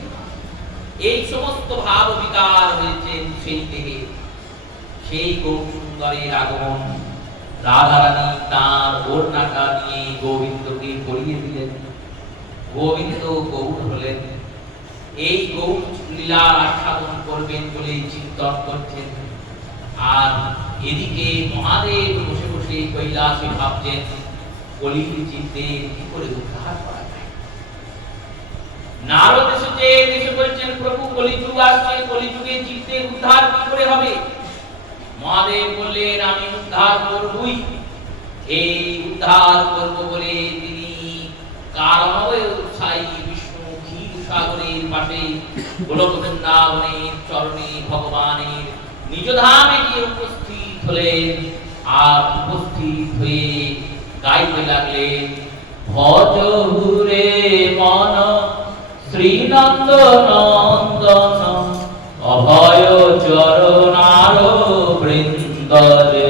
এই সমস্ত ভাব বিকার হয়েছে সেই দেহে। সেই গৌরসুন্দরের আগমন, রাধারানী তার ওড়নাটা নিয়ে গোবিন্দকে পরিয়ে দিলেন। গোবিন্দ গৌড় হলেন। এই গৌড় লীলা আস্বাদন করবেন বলে চিন্তন করছেন, আর এদিকে মহাদেব বসে বসে কৈলাসে ভাবছেন কলির চিত্তে কি করে উদ্ধার করা যায়। নারদ এসে বলছেন প্রভু কলিযুগ আসছে, কলিযুগে চিত্তে উদ্ধার কি করে হবে? মহাদেব বললেন আমি উদ্ধার করবই। এই উদ্ধার করব বলে তিনি কারণবসায়ী বিষ্ণু ক্ষীর সাগরের পাশে গোলক বৃন্দাবনের চরণে ভগবানের নিজ ধামে গিয়ে উপস্থিত হলেন, আর উপস্থিত হয়ে গাইতে লাগলেন ভজ হুরে মন শ্রীনন্দ নন্দন অভয় চরণার বৃন্দরে।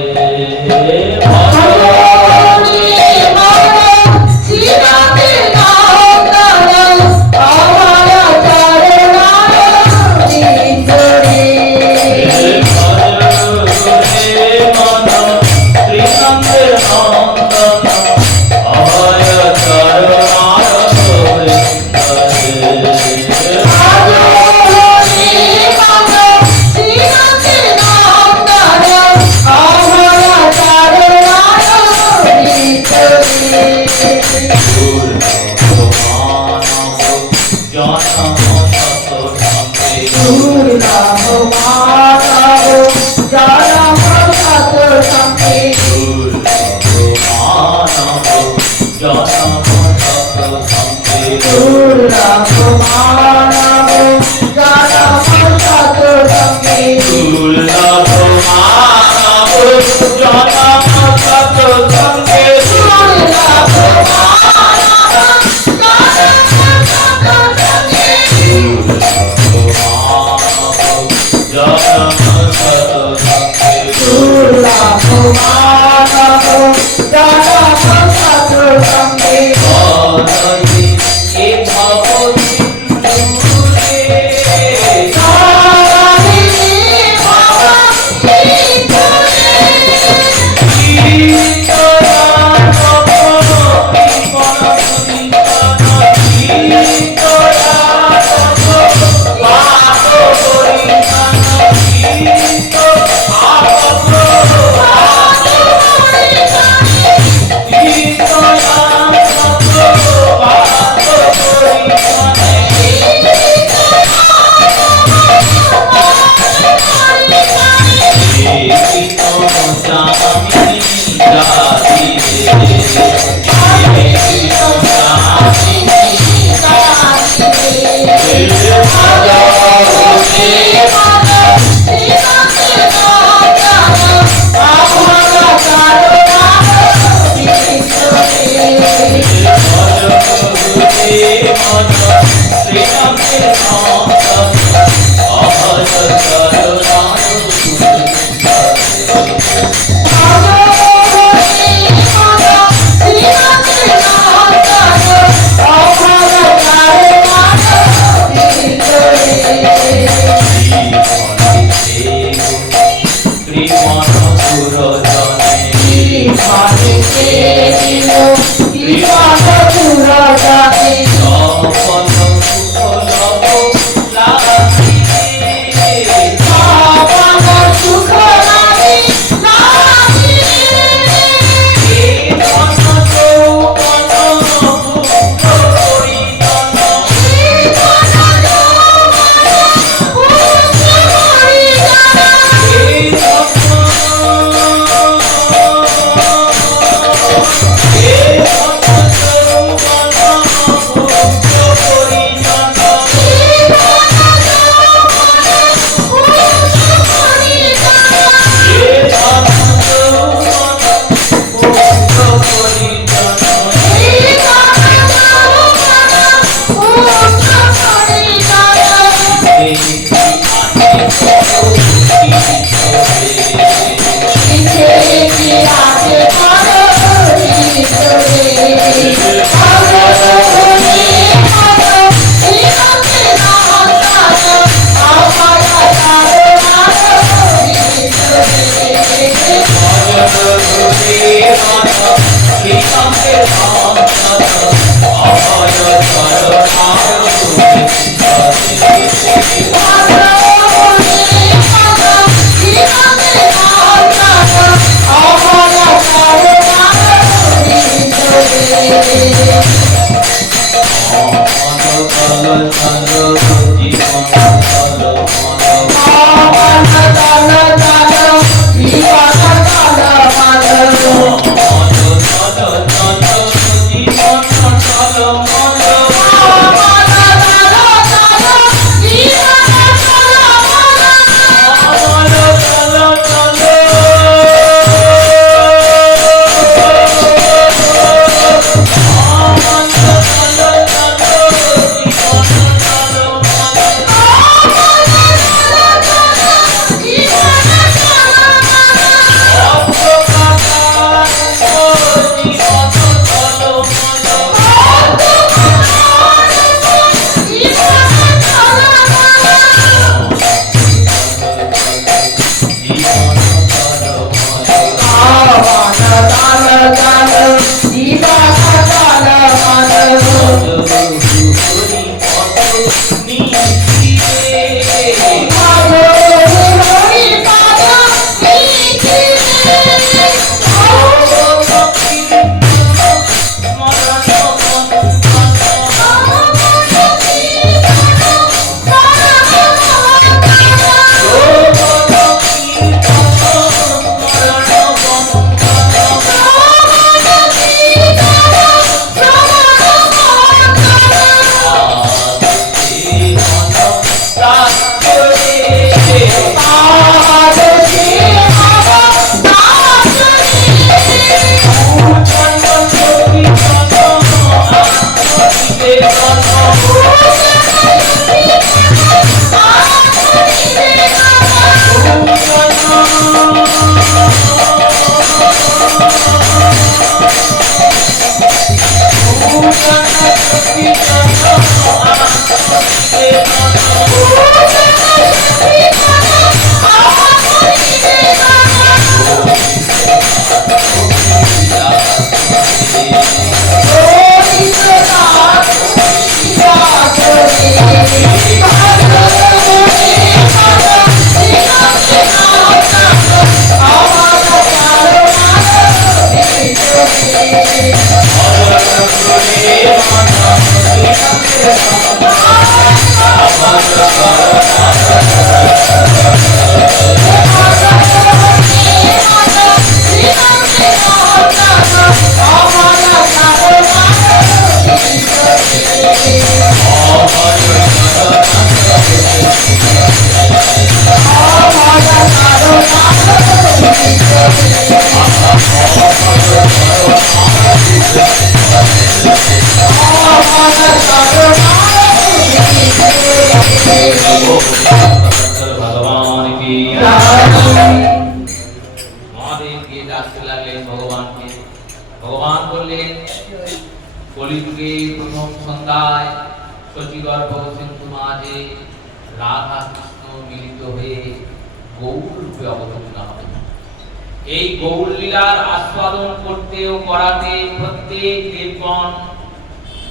এই গৌর লীলার আস্বাদন করতে ও করাতে প্রত্যেক দেবগণ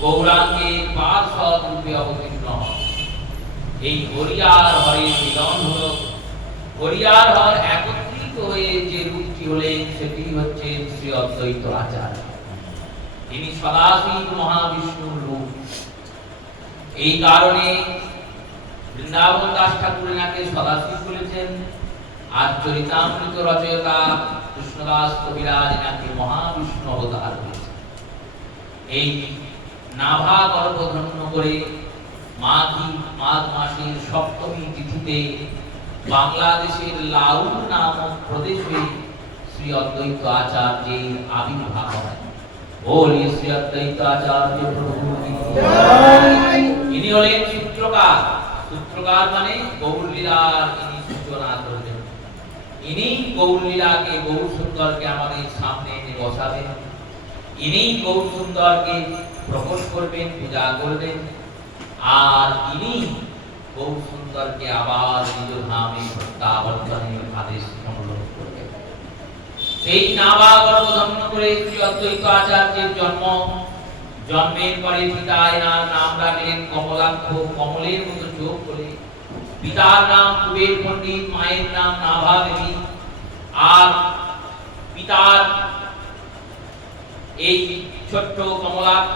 গৌরাঙ্গের পার্শ্বদ রূপে অবতীর্ণ হন। এই হরিয়ার হরের মিলন হলো, হরিয়ার হর একত্রিত হয়ে যে রূপটি হলেন সেটি হচ্ছে শ্রী অদ্বৈত আচার্য। তিনি সদাশিব মহাবিষ্ণুর রূপ। এই কারণে বৃন্দাবন দাস ঠাকুর এনাকে সদাশিব বলেছেন। আর চরিতামৃত রচয়িতা কৃষ্ণদাস কবিরাজ এনাকে মহাবিষ্ণু অবতার বলেছেন। এই নাভা গর্ভধন্য করে মাঘ মাসের সপ্তমী তিথিতে বাংলাদেশের লাউর নামক প্রদেশে শ্রী অদ্বৈত আচার্যের আবির্ভাব হয়। বলি শ্রী অদ্বৈত আচার্য প্রভু কি জয়। ইনি হলেন সূত্রকার। সূত্রকার মানে গৌর লীলার ইনি সূচনা করবেন। ইনি গৌর লীলাকে, গৌর সুন্দরকে আমাদের সামনে এনে বসাবেন। ইনি গৌর সুন্দরকে প্রকাশ করবেন, পূজা করবেন। আর ইনি গৌর সুন্দরকে আবার নিজ ধামে প্রত্যাবর্তনের আদেশ অনুরোধ করবেন। সেই নাভা গর্ভধারণ করে শ্রী অদ্বৈত আচার্যের জন্ম। জন্মের পরে পিতা এনার নাম রাখলেন কমলাক্ষ, কমলের মতো চোখ বলে। পিতার নাম কুবের পণ্ডিত, মায়ের নাম নাভা দেবী। আর পিতার এই ছোট্ট কমলাক্ষ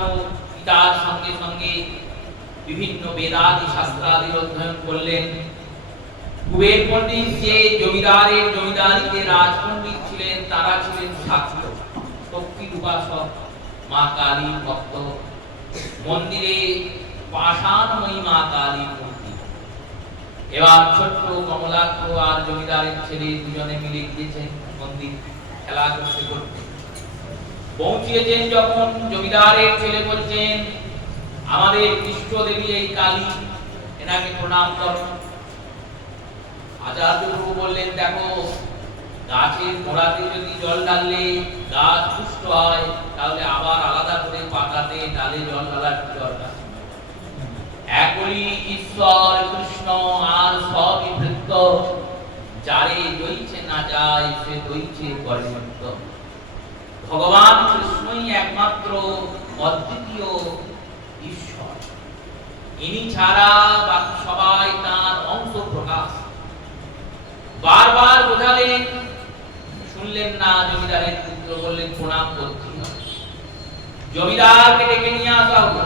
পিতার সঙ্গে সঙ্গে বিভিন্ন বেদাদি শাস্ত্রাদি অধ্যয়ন করলেন। কুবের পণ্ডিত যে জমিদারের জমিদারিতে রাজপণ্ডিত ছিলেন, তারা ছিলেন ছাত্র, শক্তির উপাসক, মা কালীর ভক্ত। মন্দিরে পাষাণময়ী মা কালীর মূর্তি। এবার ছোট্ট কমলাক্ষ আর জমিদারের ছেলে দুজনে মিলে গিয়েছেন মন্দির খেলা করতে করতে। পৌঁছিয়েছেন যখন, জমিদারের ছেলে বলছেন, আমাদের ইষ্ট দেবী এই কালী, এনাকে প্রণাম করো। আচার্য প্রভু বললেন, দেখো, গাছের গোড়াতে যদি জল ঢাললে গাছ পুষ্ট হয়, তাহলে আবার আলাদা করে পাতাতে ডালে জল ঢালার কি দরকার? একই ঈশ্বর কৃষ্ণ আর সবই ভৃত্য, যারে দইছে না যায় সে দইছে পরিমুক্ত। ভগবান কৃষ্ণই একমাত্র অদ্বিতীয় ঈশ্বর, ইনি ছাড়া বাকি সবাই তার অংশ প্রকাশ। বারবার বোঝালেন, শুনলেন না। জমিদারের পুত্র বললেন, প্রণাম করছি। জমিদারকে ডেকে নিয়ে আসা হলো।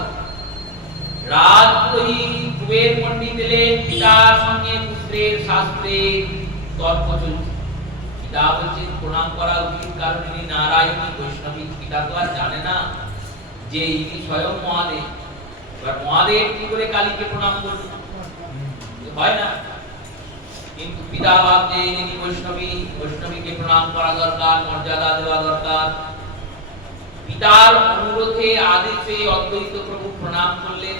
রাজপুরোহিত কুবের পণ্ডিত এলেন, পিতার সঙ্গে পুত্রের শাস্ত্রের তর্ক চলছে। পিতা বলছেন প্রণাম করা উচিত, কারণ ইনি নারায়ণী বৈষ্ণবী। পিতা তো আর জানে না যে ইনি স্বয়ং মহাদেব। এবার মহাদেব কি করে কালীকে প্রণাম করবে? হয় না। কিন্তু পিতা ভাবছেন ইনি বৈষ্ণবী, বৈষ্ণবীকে প্রণাম করা দরকার, মর্যাদা দেওয়া দরকার। পিতার অনুরোধে আদেশে অদ্বৈত প্রভু প্রণাম করলেন।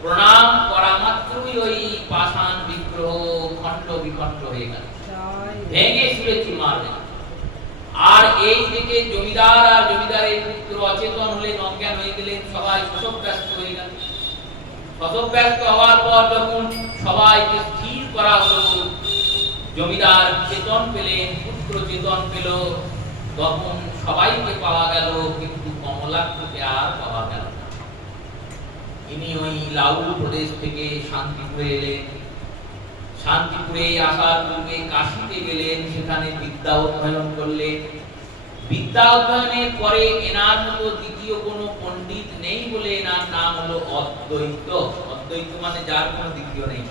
প্রণাম করা মাত্রই ওই পাষাণ বিগ্রহ খণ্ড বিখণ্ড হয়ে গেল, ভেঙে চুরে চুরমার হয়ে গেল। আর এই দিকে জমিদার আর জমিদারের পুত্র অচেতন হলেন, অজ্ঞান হয়ে গেলেন, সবাই শোকব্যস্ত হয়ে গেল। শোকব্যস্ত হওয়ার পর যখন সবাইকে স্থির করা হলো, জমিদার চেতন পেলেন, পুত্র চেতন পেল, তখন সবাইকে পাওয়া গেল, কিন্তু কমলাক্ষকে আর পাওয়া গেল না। ইনি ওই লাউল প্রদেশ থেকে শান্তিপুরে এলেন। শান্তিপুরে আসার পূর্বে কাশীতে গেলেন, সেখানে বিদ্যা অধ্যয়ন করলেন। বিদ্যা অধ্যয়নের পরে এনার মতো দ্বিতীয় কোনো পণ্ডিত নেই বলে এনার নাম হলো অদ্বৈত। অদ্বৈত মানে যার কোনো দ্বিতীয় নেই।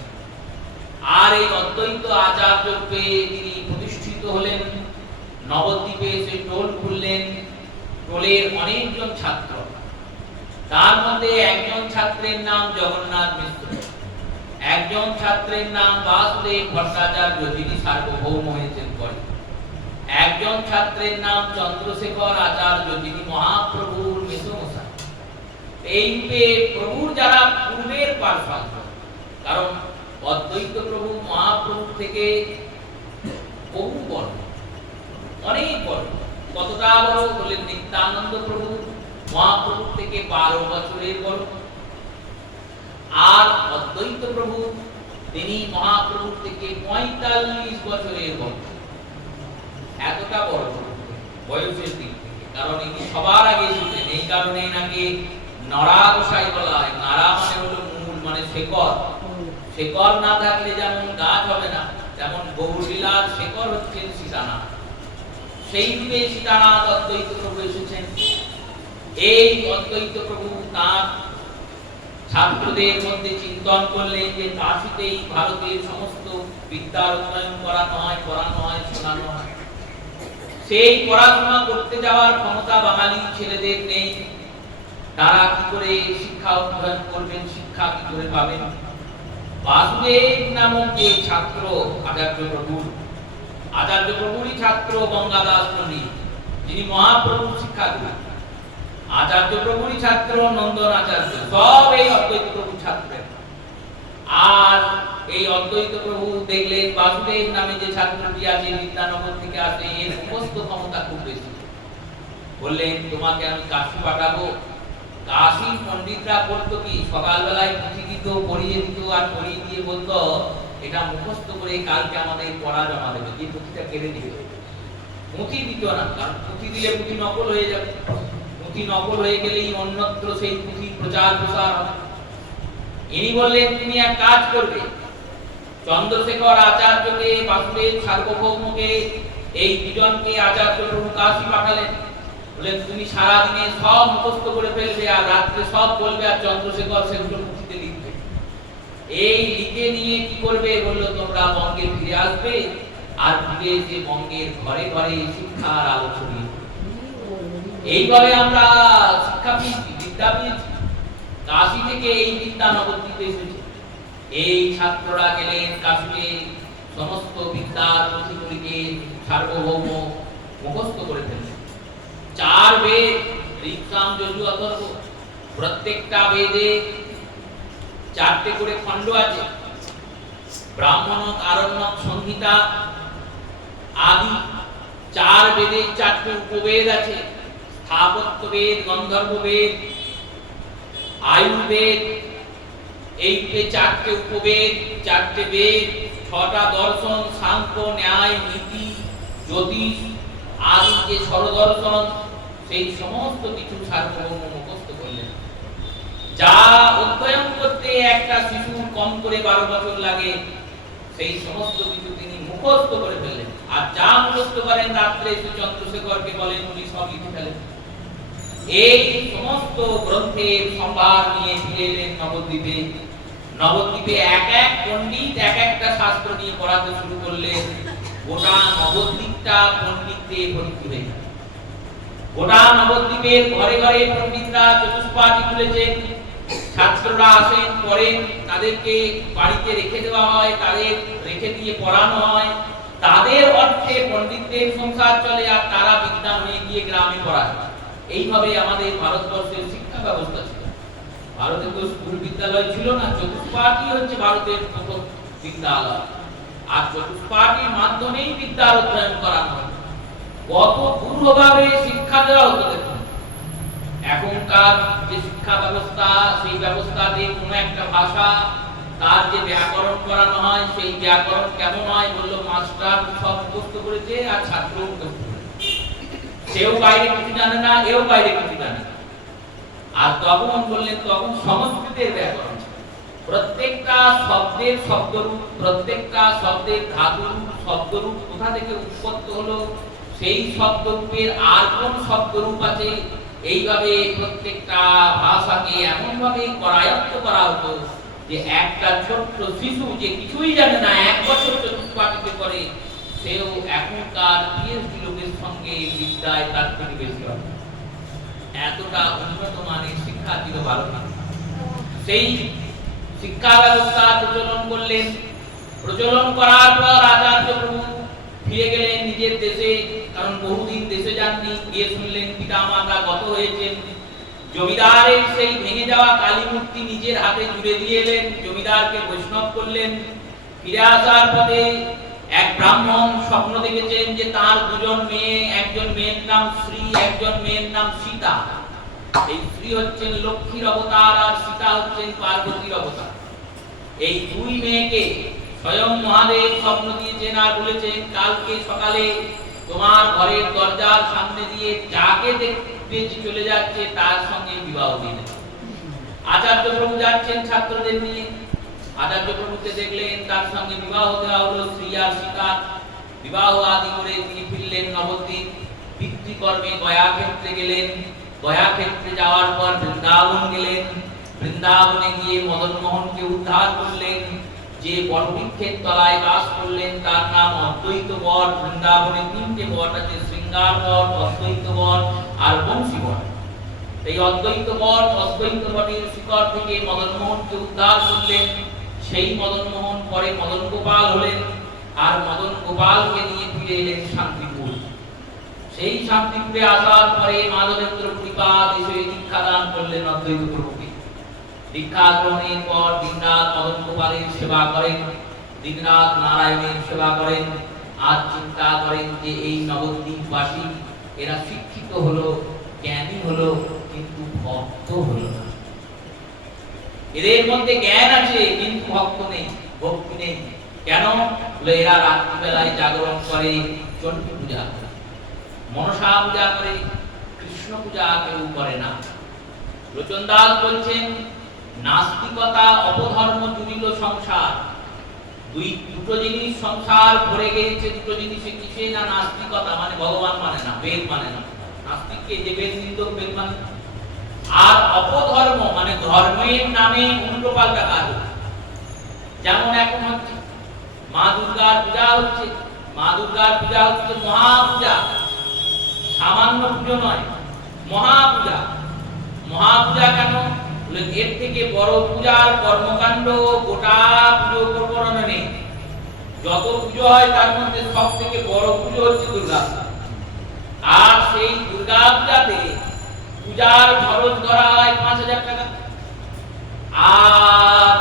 আর এই অদ্বৈত আচার্য রূপে তিনি প্রতিষ্ঠিত হলেন। নবদ্বীপে এসে টোল খুললেন। টোলের অনেকজন ছাত্র, তার মধ্যে একজন ছাত্রের নাম জগন্নাথ মিশ্র, একজন ছাত্রের নাম বাসুদেব ভট্টাচার্য, যিনি সার্বভৌম হয়েছেন পরে, একজন ছাত্রের নাম চন্দ্রশেখর আচার্য, যিনি মহাপ্রভুর মেসোমশাই। এই রূপে প্রভুর যারা পূর্বের পার্শ্বদ, কারণ অদ্বৈত প্রভু মহাপ্রভুর থেকে বহু বড়, অনেক বড়। কতটা বড় বললেন, নিত্যানন্দ প্রভু মহাপ্রভুর থেকে 12 বছরের বড়। আর অদ্বৈত প্রভু তিনি মহাপ্রভুর থেকে 45 বছরের বড়। এতটা বড় বয়সের দিক থেকে, কারণ ইনি সবার আগে ছিলেন। এই কারণে এনাকে নরা গোসাই বলা হয়। নারা মানে হলো মূল, মানে শেকড়। শেকড় না থাকলে যেমন গাছ হবে না, তেমন গৌরলীলার শেকড় হচ্ছেন সীতানাথ। সেই যুগে সীতানাথ অদ্বৈত প্রভু এসেছেন। এই অদ্বৈত প্রভু তাঁর ছাত্রদের মধ্যে চিন্তন করলেন যে কাশীতেই ভারতের সমস্ত বিদ্যার অধ্যয়ন করানো হয়, পড়ানো হয়, শোনানো হয়। সেই পড়াশোনা করতে যাওয়ার ক্ষমতা বাঙালি ছেলেদের নেই। তারা কি করে শিক্ষা অধ্যয়ন করবেন, শিক্ষা কি করে পাবেন? বাসুদেব নামক যে ছাত্র আচার্য প্রভুরই ছাত্র গঙ্গাদাস পণ্ডিত, যিনি মহাপ্রভুর শিক্ষাগুরু। আচার্য প্রভুরই ছাত্র নন্দন আচার্য, সব এই অদ্বৈত প্রভুর ছাত্র। আর এই অদ্বৈত প্রভু দেখলেন বাসুদেব নামে যে ছাত্রটি আছে, বিদ্যানগর থেকে আসে, এর সমস্ত ক্ষমতা খুব বেশি। বললেন তোমাকে আমি কাশী পাঠাবো। কাশী পণ্ডিতরা করতো কি, সকালবেলায় পুঁথি দিত, পড়িয়ে দিত, আর পড়িয়ে দিয়ে বলতো এটা মুখস্থ করে কালকে আমাদের পড়া জমা দেবে, যে পুঁথিটা কেড়ে দিবে। পুঁথি দিত না, কারণ পুঁথি দিলে পুঁথি নকল হয়ে যাবে। পুঁথি নকল হয়ে গেলেই অন্যত্র সেই পুঁথি প্রচার প্রসার হবে। ইনি বললেন তুমি এক কাজ করবে, চন্দ্রশেখর আচার্যকে, বাসুদেব সার্বভৌমকে, এই দুজনকে আচার্য প্রভু কাশী পাঠালেন। বলে তুমি সারা দিনে সব মুখস্থ করে ফেলবে আর রাত্রে সব বলবে আর চন্দ্রশেখর সেগুলো পুঁথিতে লিখবে। এই লিখে নিয়ে কি করবে? বললো তোমরা বঙ্গে ফিরে আসবে আর ফিরে এসে বঙ্গের ঘরে ঘরে শিক্ষার আলো ছড়িয়ে দেবে। এইভাবে আমরা শিক্ষা পেয়েছি, বিদ্যা পেয়েছি। কাশী থেকে এই বিদ্যা নবদ্বীপে এসেছে। এই ছাত্ররা গেলেন কাশীতে, সমস্ত বিদ্যার পুঁথিগুলিকে সার্বভৌম মুখস্থ করে ফেললেন। 4 বেদ, ঋক, সাম, যজুর, অথর্ব, প্রত্যেকটা বেদে 4টে করে খণ্ড আছে। ব্রাহ্মণ, আরণ্যক, সংহিতা আদি 4 বেদে 4টে উপবেদ আছে। স্থাপত্য বেদ, গন্ধর্ব বেদ, আয়ুর্বেদ, এইতে 4টে উপবেদ, 4টে বেদ, 6টা দর্শন, সাংখ্য, ন্যায়, নীতি, জ্যোতিষ আদি যে ষড়দর্শন, সেই সমস্ত কিছু সার্বভৌম মুখস্থ করলেন। যা অধ্যয়ন করতে একটা শিশুর কম করে 12 বছর লাগে, সেই সমস্ত কিছু তিনি মুখস্থ করে ফেললেন। আর যা মুখস্থ করেন রাত্রে এসে চন্দ্রশেখরকে বলেন, উনি সব লিখে ফেলেন। এই সমস্ত গ্রন্থের সম্ভার নিয়ে ফিরে এলেন নবদ্বীপে। নবদ্বীপে এক এক পণ্ডিত এক একটা শাস্ত্র নিয়ে পড়াতে শুরু করলেন। গোটা নবদ্বীপটা পণ্ডিতে ভর্তি হয়ে গেল। গোটা নবদ্বীপের ঘরে ঘরে পণ্ডিতরা চতুষ্পাঠী খুলেছেন। ছাত্ররা আসেন, পড়েন, তাদেরকে বাড়িতে রেখে দেওয়া হয়, তাদের রেখে দিয়ে পড়ানো হয়। তাদের অর্থে পণ্ডিতদের সংসার চলে আর তারা বিদ্যা নিয়ে গিয়ে গ্রামে পড়ায়। এইভাবে আমাদের ভারতবর্ষের শিক্ষা ব্যবস্থা ছিল। ভারতে তো স্কুল বিদ্যালয় ছিল না, চতুষ্পাঠী হচ্ছে ভারতের প্রথম বিদ্যালয়। আর চতুষ্পাঠীর মাধ্যমেই বিদ্যার অধ্যয়ন করানো হয়। কত পূর্বভাবে শিক্ষা দেওয়া হতো দেখুন। এখনকার যে শিক্ষা ব্যবস্থা, সেই ব্যবস্থাতে কোনো একটা ভাষা, তার যে ব্যাকরণ করানো হয়, সেই ব্যাকরণ কেমন হয়? বললো মাস্টার সব মুখস্থ করেছে আর ছাত্র মুখস্থ করেছে। সেও বাইরে কিছু জানে না, এও বাইরে কিছু জানে না। আর তখন বললেন, তখন সংস্কৃতের ব্যাকরণ, প্রত্যেকটা শব্দের শব্দরূপ, প্রত্যেকটা শব্দের ধাতুরূপ, শব্দরূপ কোথা থেকে উৎপত্তি হলো, সেই শব্দরূপের আর কোন শব্দরূপ আছে, এইভাবে প্রত্যেকটা ভাষাকে এমন ভাবে করায়ত্ত করা হতো যে একটা ছোট্ট শিশু যে কিছুই জানে না, 1 বছর চতুষ্পাঠীতে করে, সেও এখনকার পিএইচডি লোকের সঙ্গে বিদ্যায় তার পরিবেশী হবে। এতটা উন্নত মানের শিক্ষা ছিল ভারতে। সেই শিক্ষা ব্যবস্থা প্রচলন করলেন। প্রচলন করার পর আচার্য প্রভু ফিরে গেলেন নিজের দেশে, কারণ বহুদিন দেশে যাননি। গিয়ে শুনলেন পিতা মাতা গত হয়েছেন। জমিদারের সেই ভেঙে যাওয়া কালী মূর্তি নিজের হাতে জুড়ে দিয়ে এলেন, জমিদারকে বৈষ্ণব করলেন। ফিরে আসার পথে এক ব্রাহ্মণ স্বপ্ন দেখেছেন যে তার 2জন মেয়ে, একজন মেয়ের নাম শ্রী, একজন মেয়ের নাম সীতা। এই শ্রী হচ্ছেন লক্ষ্মীর অবতার আর সীতা হচ্ছেন পার্বতীর অবতার। এই 2 মেয়েকে স্বয়ং মহাদেব স্বপ্ন দিয়েছেন আর বলেছেন, কালকে সকালে তোমার ঘরের দরজার সামনে দিয়ে যাকে দেখতে চলে যাচ্ছে তার সঙ্গে বিবাহ দিয়ে দেবে। আচার্য প্রভু যাচ্ছেন ছাত্রদের নিয়ে। আচার্য প্রভুকে দেখলেন, তার সঙ্গে বিবাহ দেওয়া হলো শ্রী আর সীতা। বিবাহ আদি করে তিনি ফিরলেন নবদ্বীপ। পিতৃকর্মে গয়া ক্ষেত্রে গেলেন। গয়া ক্ষেত্রে যাওয়ার পর বৃন্দাবন গেলেন। বৃন্দাবনে গিয়ে মদন মোহনকে উদ্ধার করলেন। যে বটবৃক্ষের তলায় বাস করলেন তার নাম অদ্বৈত বট। বৃন্দাবনে 3টে বট আছে, শৃঙ্গার বট, অদ্বৈত বট আর বংশী বট। এই অদ্বৈত বট, অদ্বৈত বটের শিকড় থেকে মদন মোহনকে উদ্ধার করলেন। সেই মদন মোহন পরে মদন গোপাল হলেন আর মদন গোপালকে নিয়ে ফিরে এলেন শান্তিপুর। সেই শান্তিপুরে আসার পরে মাধবেন্দ্র কৃপাদ এসে দীক্ষাদান করলেন অদ্বৈত প্রভুকে। দীক্ষা গ্রহণের পর দিনরাত মদন গোপালের সেবা করেন, দিনরাত নারায়ণের সেবা করেন। আর চিন্তা করেন যে এই নবদ্বীপবাসী এরা শিক্ষিত হলো, জ্ঞানী হলো, কিন্তু ভক্ত হলো না। এদের মধ্যে জ্ঞান আছে কিন্তু ভক্ত নেই, ভক্তি নেই। কেন? এরা রাত্রিবেলায় জাগরণ করে, চণ্ডী পূজা করে, মনসা পূজা করে, কৃষ্ণ পূজা কেউ করে না। লোচন দাস বলছেন, নাস্তিকতা অপধর্ম জুড়িল সংসার। দুটো জিনিস সংসার ভরে গেছে, দুটো জিনিসে কিসে না নাস্তিকতা, মানে ভগবান মানে না, বেদ মানে না। নাস্তিককে যে বেদ নিত বেদ মানে। আর অপধর্ম মানে ধর্মের নামে উল্টো পাল্টা কাজ হচ্ছে। যেমন এখন হচ্ছে মা দুর্গার পূজা হচ্ছে, মা দুর্গার পূজা হচ্ছে মহাপূজা, সামান্য পুজো নয়, মহাপূজা। মহাপূজা কেন? এর থেকে বড় পূজার কর্মকাণ্ড গোটা পুজো প্রকরণে নেই। যত পুজো হয় তার মধ্যে সব থেকে বড় পুজো হচ্ছে দুর্গা পূজা। আর সেই দুর্গা পূজাতে পূজার খরচ ধরা হয় ৫,০০০ টাকা, আর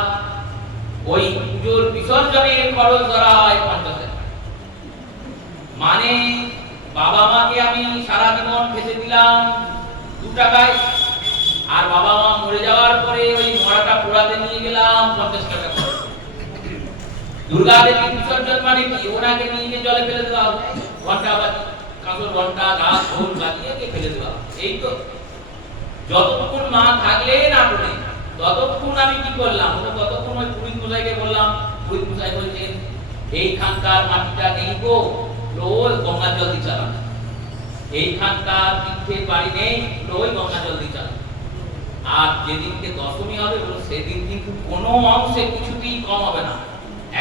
ওই পুজোর বিসর্জনের খরচ ধরা হয় ৫০,০০০ টাকা। মানে বাবা মাকে আমি সারা জীবন খেতে দিলাম ২ টাকায়, আর বাবা মা মরে যাওয়ার পরে ওই মরাটা পোড়াতে নিয়ে গেলাম ৫০ টাকা। দুর্গা দেবী বিসর্জন মানে কি? ওনাকে নিয়ে গিয়ে জলে ফেলে দেওয়া হবে, ঘন্টা বাজি, কাঁসর ঘন্টা, ঢাক ঢোল বাজিয়ে ফেলে দেওয়া হবে। এই তো যতক্ষণ মা থাকলে না বলে ততক্ষণ আমি কি করলাম? ততক্ষণ ওই পুরোহিত মশাইকে বললাম, পুরোহিত মশাই বলছেন এইখানকার মাটিটা নেই গো, ওই গঙ্গা জল দিয়ে চালান। এইখানকার তীর্থের বাড়ি নেই, ওই গঙ্গা জল দিয়ে চালান। আর যেদিনকে দশমী হবে সেদিন কিন্তু কোনো অংশে কিছুতেই কম হবে না।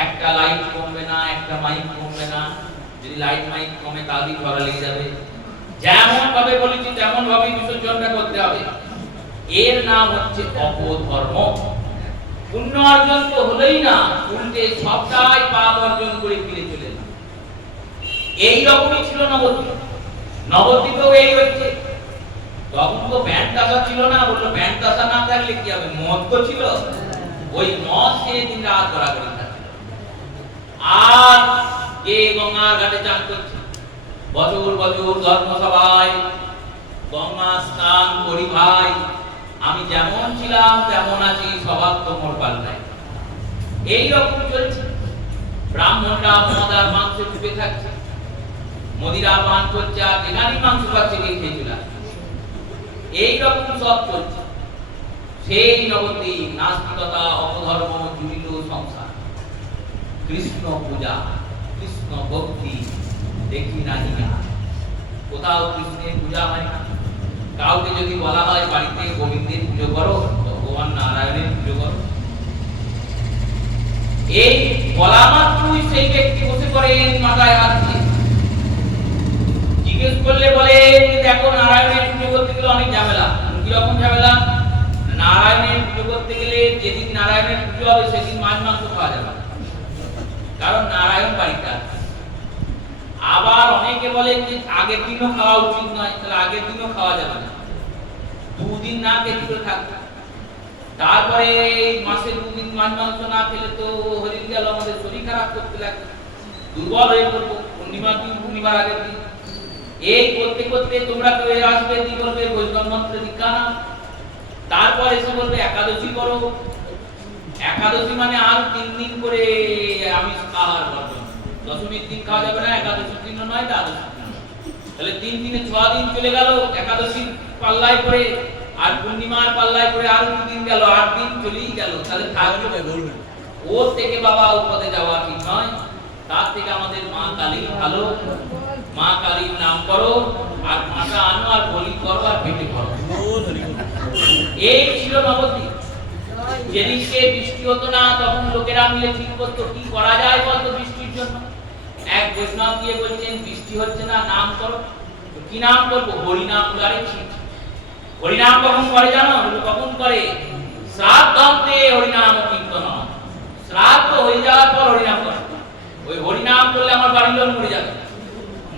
একটা লাইট কমবে না, একটা মাইক কমবে না। যদি লাইট মাইক কমে তাহলে ঝড়া লেগে যাবে। যেমন ভাবে বলেছি তেমন ভাবে বিসর্জনটা করতে হবে। এর নাম হচ্ছে অপধর্ম। পুণ্য অর্জন তো হলোই না, উল্টে সবটাই পাপ অর্জন করে ফিরে চলে না। এই রকমই ছিল নবদ্বীপ। নবদ্বীপেও এই হচ্ছে। তখন তো ব্যান্ড তাসা ছিল না, বললো ব্যান্ড তাসা না থাকলে কি হবে? মদ তো ছিল, ওই মদ খেয়ে দিন রাত গড়াগড়ি থাকে। আর কে গঙ্গার ঘাটে চান করছে, বছর বছর ধর্মসভায় গঙ্গা স্নান করি ভাই, আমি যেমন ছিলাম তেমন আছি, স্বভাব তো মোর পাল্টায়। এইরকম চলছে। ব্রাহ্মণরা মদ আর মাংস চুপে থাকছে, মদিরা পান করছে, আর যেখানেই মাংস পাচ্ছে খেয়ে চলে আসছে। এইরকম সব চলছে। সেই নবদ্বীপ নাস্তিকতা অপধর্ম জুড়িল সংসার। কৃষ্ণ পূজা, কৃষ্ণ ভক্তি দেখি নাহি না, কোথাও কৃষ্ণের পূজা হয় না। কাউকে যদি বলা হয় বাড়িতে গোবিন্দের পুজো করো, ভগবান নারায়ণের পুজো করো, এই বলা মাত্রই সেই ব্যক্তি বসে পড়েন মাথায় হাত দিয়ে। জিজ্ঞেস করলে বলে দেখো নারায়ণের পুজো করতে গেলে অনেক ঝামেলা। কিরকম ঝামেলা? নারায়ণের পুজো করতে গেলে যেদিন নারায়ণের পুজো হবে সেদিন মাছ মাংস খাওয়া যাবে, কারণ নারায়ণ বাড়িতে আছে। আবার অনেকে বলে যে আগের দিনও খাওয়া উচিত নয়, তাহলে আগের দিনও খাওয়া যাবে না, 2 দিন না খেতে করে থাকবে। তারপরে মাসে 2 দিন মাছ মাংস না খেলে তো হয়ে গেল আমাদের শরীর খারাপ করতে লাগবে, দুর্বল হয়ে পড়বো। পূর্ণিমার দিন, পূর্ণিমার আগের দিন এই করতে করতে তোমরা কেউ আসবে, কি বলবে বৈষ্ণব মন্ত্র দীক্ষা না, তারপর এসে বলবে একাদশী করো। একাদশী মানে আর 3 দিন করে আমিষ আহার বর্জন। দশমীর দিন খাওয়া যাবে না, একাদশীর দিনও নয়, দ্বাদশীর দিন। তাহলে 3 দিনে 6 দিন চলে গেল একাদশীর পাল্লায় করে, আর পূর্ণিমার পাল্লায় করে আর 2 দিন গেল, 8 দিন চলেই গেল। তাহলে থাকবে বলবে ওর থেকে বাবা উপদে যাওয়া ঠিক নয়। তার থেকে আমাদের মা কালী ভালো। মা কালীর নাম করো, আর মাটা আনো, আর বলি করো, আর পেটে করো। এই ছিল নবদ্বীপ। যেদিনকে বৃষ্টি হতো না তখন লোকেরা মিলে ঠিক করতো কি করা যায় বলতো বৃষ্টির জন্য। এক বৈষ্ণব দিয়ে বলছেন বৃষ্টি হচ্ছে না, নাম করো। কি নাম করবো? হরিনাম। হরিনাম কখন করে জানো? কখন করে? শ্রাদ্ধে হরিনাম কীর্তন। শ্রাদ্ধ হয়ে যাওয়ার পর হরিনাম করে। ওই হরিনাম করলে আমার বাড়ির লোক মরে যাবে।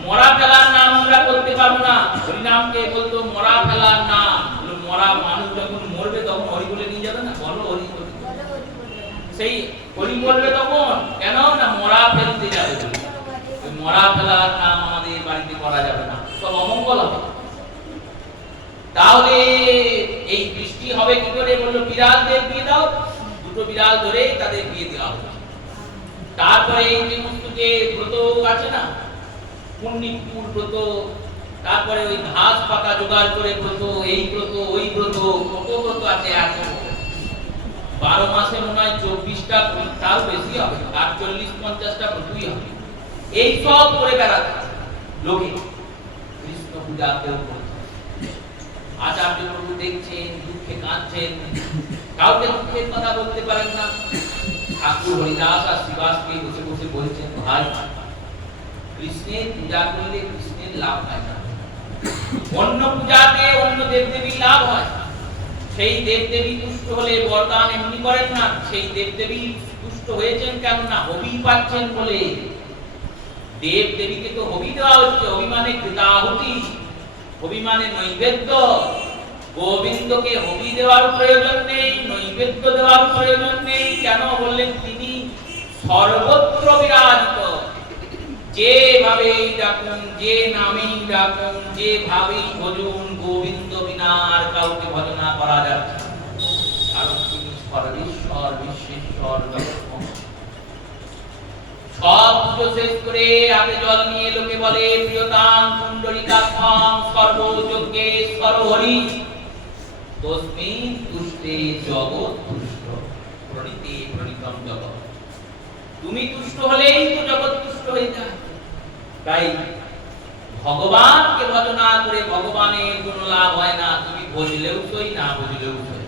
মরা ফেলার নাম আমরা করতে পারবো না। হরিনামকে বলতো মরা ফেলার নাম। মরা মানুষ যখন মরবে তখন হরি বলে নিয়ে যাবে না, বলো হরি বলে। সেই হরি বলবে তখন কেন না মরা ফেলতে যাবে। ওই মরা ফেলার নাম আমাদের বাড়িতে করা যাবে না, সব অমঙ্গল হবে। তাহলে এই বৃষ্টি হবে কি করে? বললো বিড়ালদের দিয়ে দাও, 2টো বিড়াল ধরে তাদের বিয়ে দেওয়া হবে। তারপরে এই যে মুক্তকে ব্রত আছে না, পুণ্যিপুর ব্রত, তারপরে ওই ঘাস পাতা জোগাড় করে ব্রত, এই ব্রত ওই ব্রত, কত ব্রত আছে। এত 12 মাসে মনে হয় 24টা, তার বেশি হবে, আর 40-50টা ব্রতই হবে। এই সব করে বেড়াচ্ছে লোকে। কৃষ্ণ পূজা কেউ করছে, আচার্য প্রভু দেখছেন, দুঃখে কাঁদছেন, কাউকে দুঃখের কথা বলতে পারেন না। ঠাকুর হরিদাস আর শ্রীবাসকে বসে বসে বলছেন, ভাই, কৃষ্ণের পূজা করলে কৃষ্ণের লাভ হয় না, অন্য পূজাতে অন্য দেবদেবী লাভ হয়। সেই দেবদেবী তুষ্ট হলে বরদান এমনি করেন না, সেই দেবদেবী তুষ্ট হয়েছেন কেন না, হবি পাচ্ছেন বলে। দেবদেবীকে তো হবি দেওয়া হচ্ছে, হবি মানে কৃতাহুতি, হবি মানে নৈবেদ্য। গোবিন্দকে হবি দেওয়ার প্রয়োজন নেই, নৈবেদ্য দেওয়ার প্রয়োজন নেই। কেন বললেন? তিনি সর্বত্র বিরাজিত। যেভাবেই ডাকুন, যে নামেই ডাকুন, যেভাবেই ভজন, গোবিন্দ বিনা আর কাউকে ভজনা করা যাচ্ছে না। কারণ তিনি সর্বেশ্বর, বিশ্বেশ্বর, জগৎ। সব পুজো শেষ করে হাতে জল নিয়ে লোকে বলে, প্রিয়তাং পুণ্ডরিকাক্ষং সর্বযজ্ঞে সর্বহরি তস্মিন তুষ্টে জগৎ তুষ্ট প্রণীতে প্রণীতম জগৎ। তুমি তুষ্ট হলেই তো জগৎ তুষ্ট হয়ে যায়। তাই ভগবানকে ভজনা করে ভগবানের কোনো লাভ হয় না। তুমি বুঝলেও সই, না বুঝলেও সই,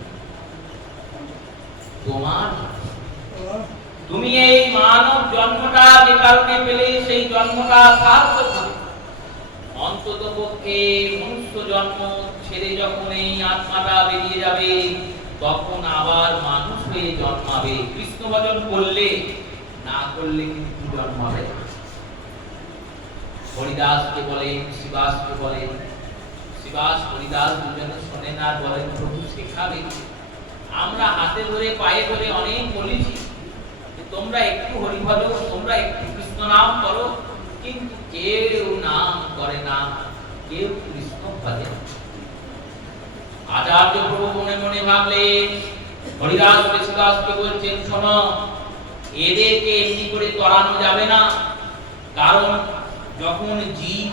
তোমার তুমি এই মানব জন্মটা যে কারণে পেলে সেই জন্মটা সার্থক হবে। অন্তত পক্ষে মনুষ্য জন্ম ছেড়ে যখন এই আত্মাটা বেরিয়ে যাবে, তখন আবার মানুষ হয়ে জন্মাবে। কৃষ্ণ ভজন করলে, না করলে কিন্তু জন্মাবে। হরিদাসকে বলেন, শিবাসকে বলেন, শিবাস হরিদাস দুজনে শোনেন আর বলেন, প্রভু শেখাবে। আমরা হাতে ধরে পায়ে ধরে অনেক বলেছি, তোমরা একটু হরি ভজো, তোমরা একটু কৃষ্ণ নাম করো, কিন্তু কেউ নাম করে না, কেউ কৃষ্ণ ভজে। আচার্য প্রভু মনে মনে ভাবলেন, হরিদাস শিবাসকে বলছেন, শোনো, এদেরকে এমনি করে তরানো যাবে না। কারণ যখন জীব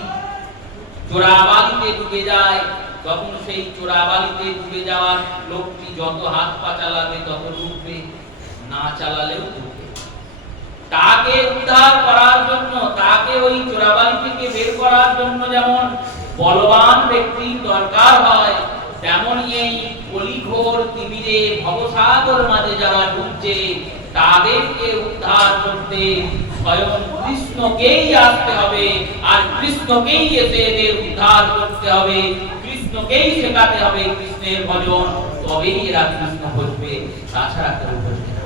চোরাবালিতে ডুবে যায়, তখন সেই চোরাবালিতে ডুবে যাওয়ার লোকটি যত হাত পা চালাবে তত ডুববে, না চালালেও ডুববে। তাকে উদ্ধার করার জন্য, তাকে ওই চোরাবালি থেকে বের করার জন্য যেমন বলবান ব্যক্তির দরকার হয়, তেমনই এই কলিঘোর তিমিরে ভবসাগর মাঝে যারা ডুবছে, তাদেরকে উদ্ধার করতে স্বয়ং কৃষ্ণকেই আসতে হবে। আর কৃষ্ণকেই এসে এদের উদ্ধার করতে হবে, কৃষ্ণকেই শেখাতে হবে কৃষ্ণের ভজন, তবেই এরা কৃষ্ণ বুঝবে, তাছাড়া কেউ বুঝবে না।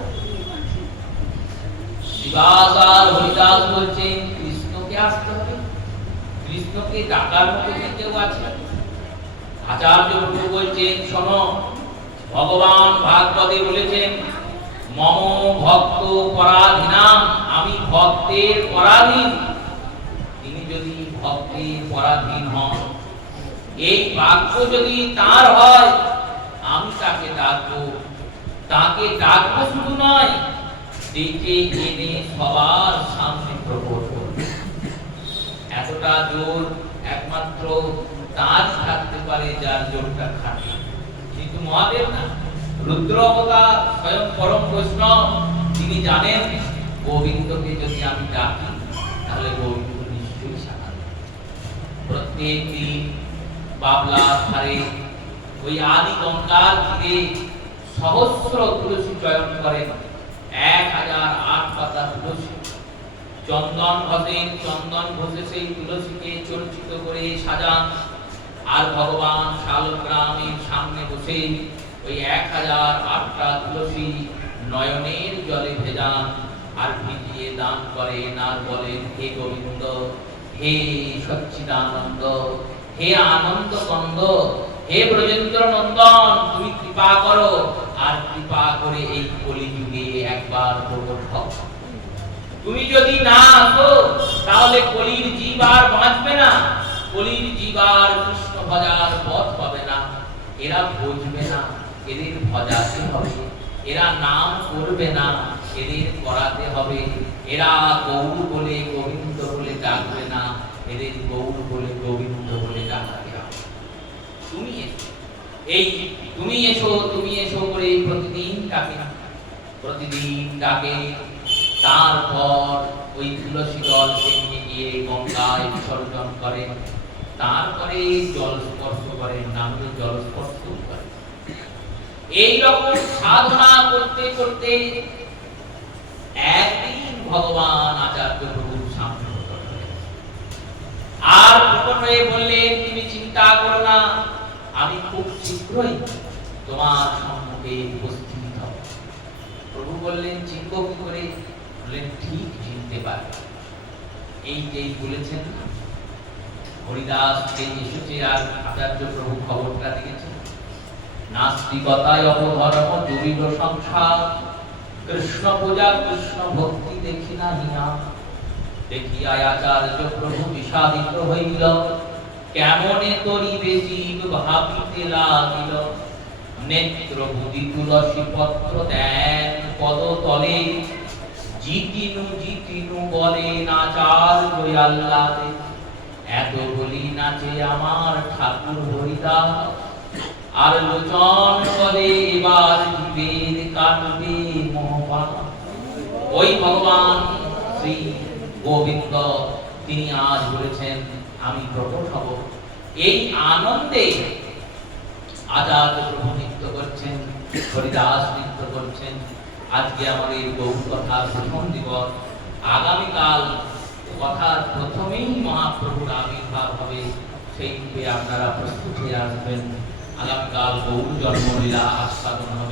শিবাস আর হরিদাস বলছেন, কৃষ্ণকে আসতে হবে, কৃষ্ণকে ডাকার মতো কেউ আছে? আচার্য প্রভু বলছেন, শোনো, ভগবান ভাগবতে বলেছেন, মম ভক্ত পরাধীনাম, আমি ভক্তের পরাধীন। তিনি যদি ভক্তের পরাধীন হন, এই ভাগ্য যদি তার হয়, আমি তাকে ডাকবো। তাকে ডাকবো শুধু নয়, ডেকে এনে সবার সামনে প্রকট করব। এতটা জোর একমাত্র তার থাকতে পারে যার জোরটা খাটে। কিন্তু মহাদেব না, রুদ্র অবতার স্বয়ং পরম বৈষ্ণব, তিনি জানেন গোবিন্দকে যদি আমি ডাকি তাহলে গোবিন্দ নিশ্চয়ই সাড়া দেবে। প্রত্যেক দিন বাবলার ধারে, ওই আদি গঙ্গার তীরে সহস্র তুলসী চয়ন করেন, 1008 পাতা তুলসী। চন্দন ঘষেন, চন্দন ঘষে সেই তুলসীকে চর্চিত করে সাজান। আর ভগবান শালগ্রামের সামনে বসে ওই 1008টা তুলসী নয়নের জলে ভেজান, আর ভিজিয়ে দান করেন, আর বলেন, হে গোবিন্দ, হে সচ্চিদানন্দ, হে আনন্দ কন্দ, হে ব্রজেন্দ্র নন্দন, তুমি কৃপা করো, আর কৃপা করে এই কলিযুগে একবার প্রকট হও। তুমি যদি না আসো তাহলে কলির জীব আর বাঁচবে না, কলির জীব আর কৃষ্ণ ভজার পথ পাবে না। এরা বুঝবে না, এদের ভজাতে হবে। এরা নাম করবে না, এদের করাতে হবে। এরা গৌর বলে গোবিন্দ বলে ডাকবে না, এদের গৌর বলে গোবিন্দ বলে ডাকতে হবে। তুমি এসো, এই তুমি এসো, তুমি এসো করে প্রতিদিন ডাকে, প্রতিদিন ডাকে। তারপর ওই তুলসী দলকে নিয়ে গিয়ে গঙ্গায় বিসর্জন করেন। তারপরে জল স্পর্শ করেন, নাম হলো জল স্পর্শ করেন। এইরকম সাধনা করতে করতে একদিন ভগবান আচার্য প্রভুর সামনে প্রকট হলেন। আর প্রকট হয়ে বললেন, তুমি চিন্তা করো না, আমি খুব শীঘ্রই তোমার সম্মুখে উপস্থিত হব। প্রভু বললেন, চিনব কি করে? বললেন, ঠিক চিনতে পারবে। এই যে বলেছেন হরিদাস যে এসেছে, আর আচার্য প্রভু খবরটা দিয়েছেন, নাস্তিকতায় অপধর্ম জড়িত সংসার, কৃষ্ণ পূজা কৃষ্ণ ভক্তি দেখি না হিয়া। দেখিয়া আচার্য প্রভু বিষাদিত হইল, কেমনে করিবে জীব ভাবিতে লাগিল। নেত্র বুদি তুলসী পত্র দেন পদ তলে, জিতিনু জিতিনু বলে নাচার আল্লাদে। এত বলি নাচে আমার ঠাকুর হরিদাস, আর লোচন বলে এবার জীবের কাটবে মোহপাশ। ওই ভগবান শ্রী গোবিন্দ তিনি আজ বলেছেন আমি প্রকট হব। এই আনন্দে আচার্য প্রভু নৃত্য করছেন, হরিদাস নৃত্য করছেন। আজকে আমাদের গৌর কথার প্রথম দিবস। আগামীকাল কথার প্রথমেই মহাপ্রভুর আবির্ভাব হবে, সেই রূপে আপনারা প্রস্তুত হয়ে আসবেন। আগামীকাল গৌর জন্মলীলা আস্বাদন হবে।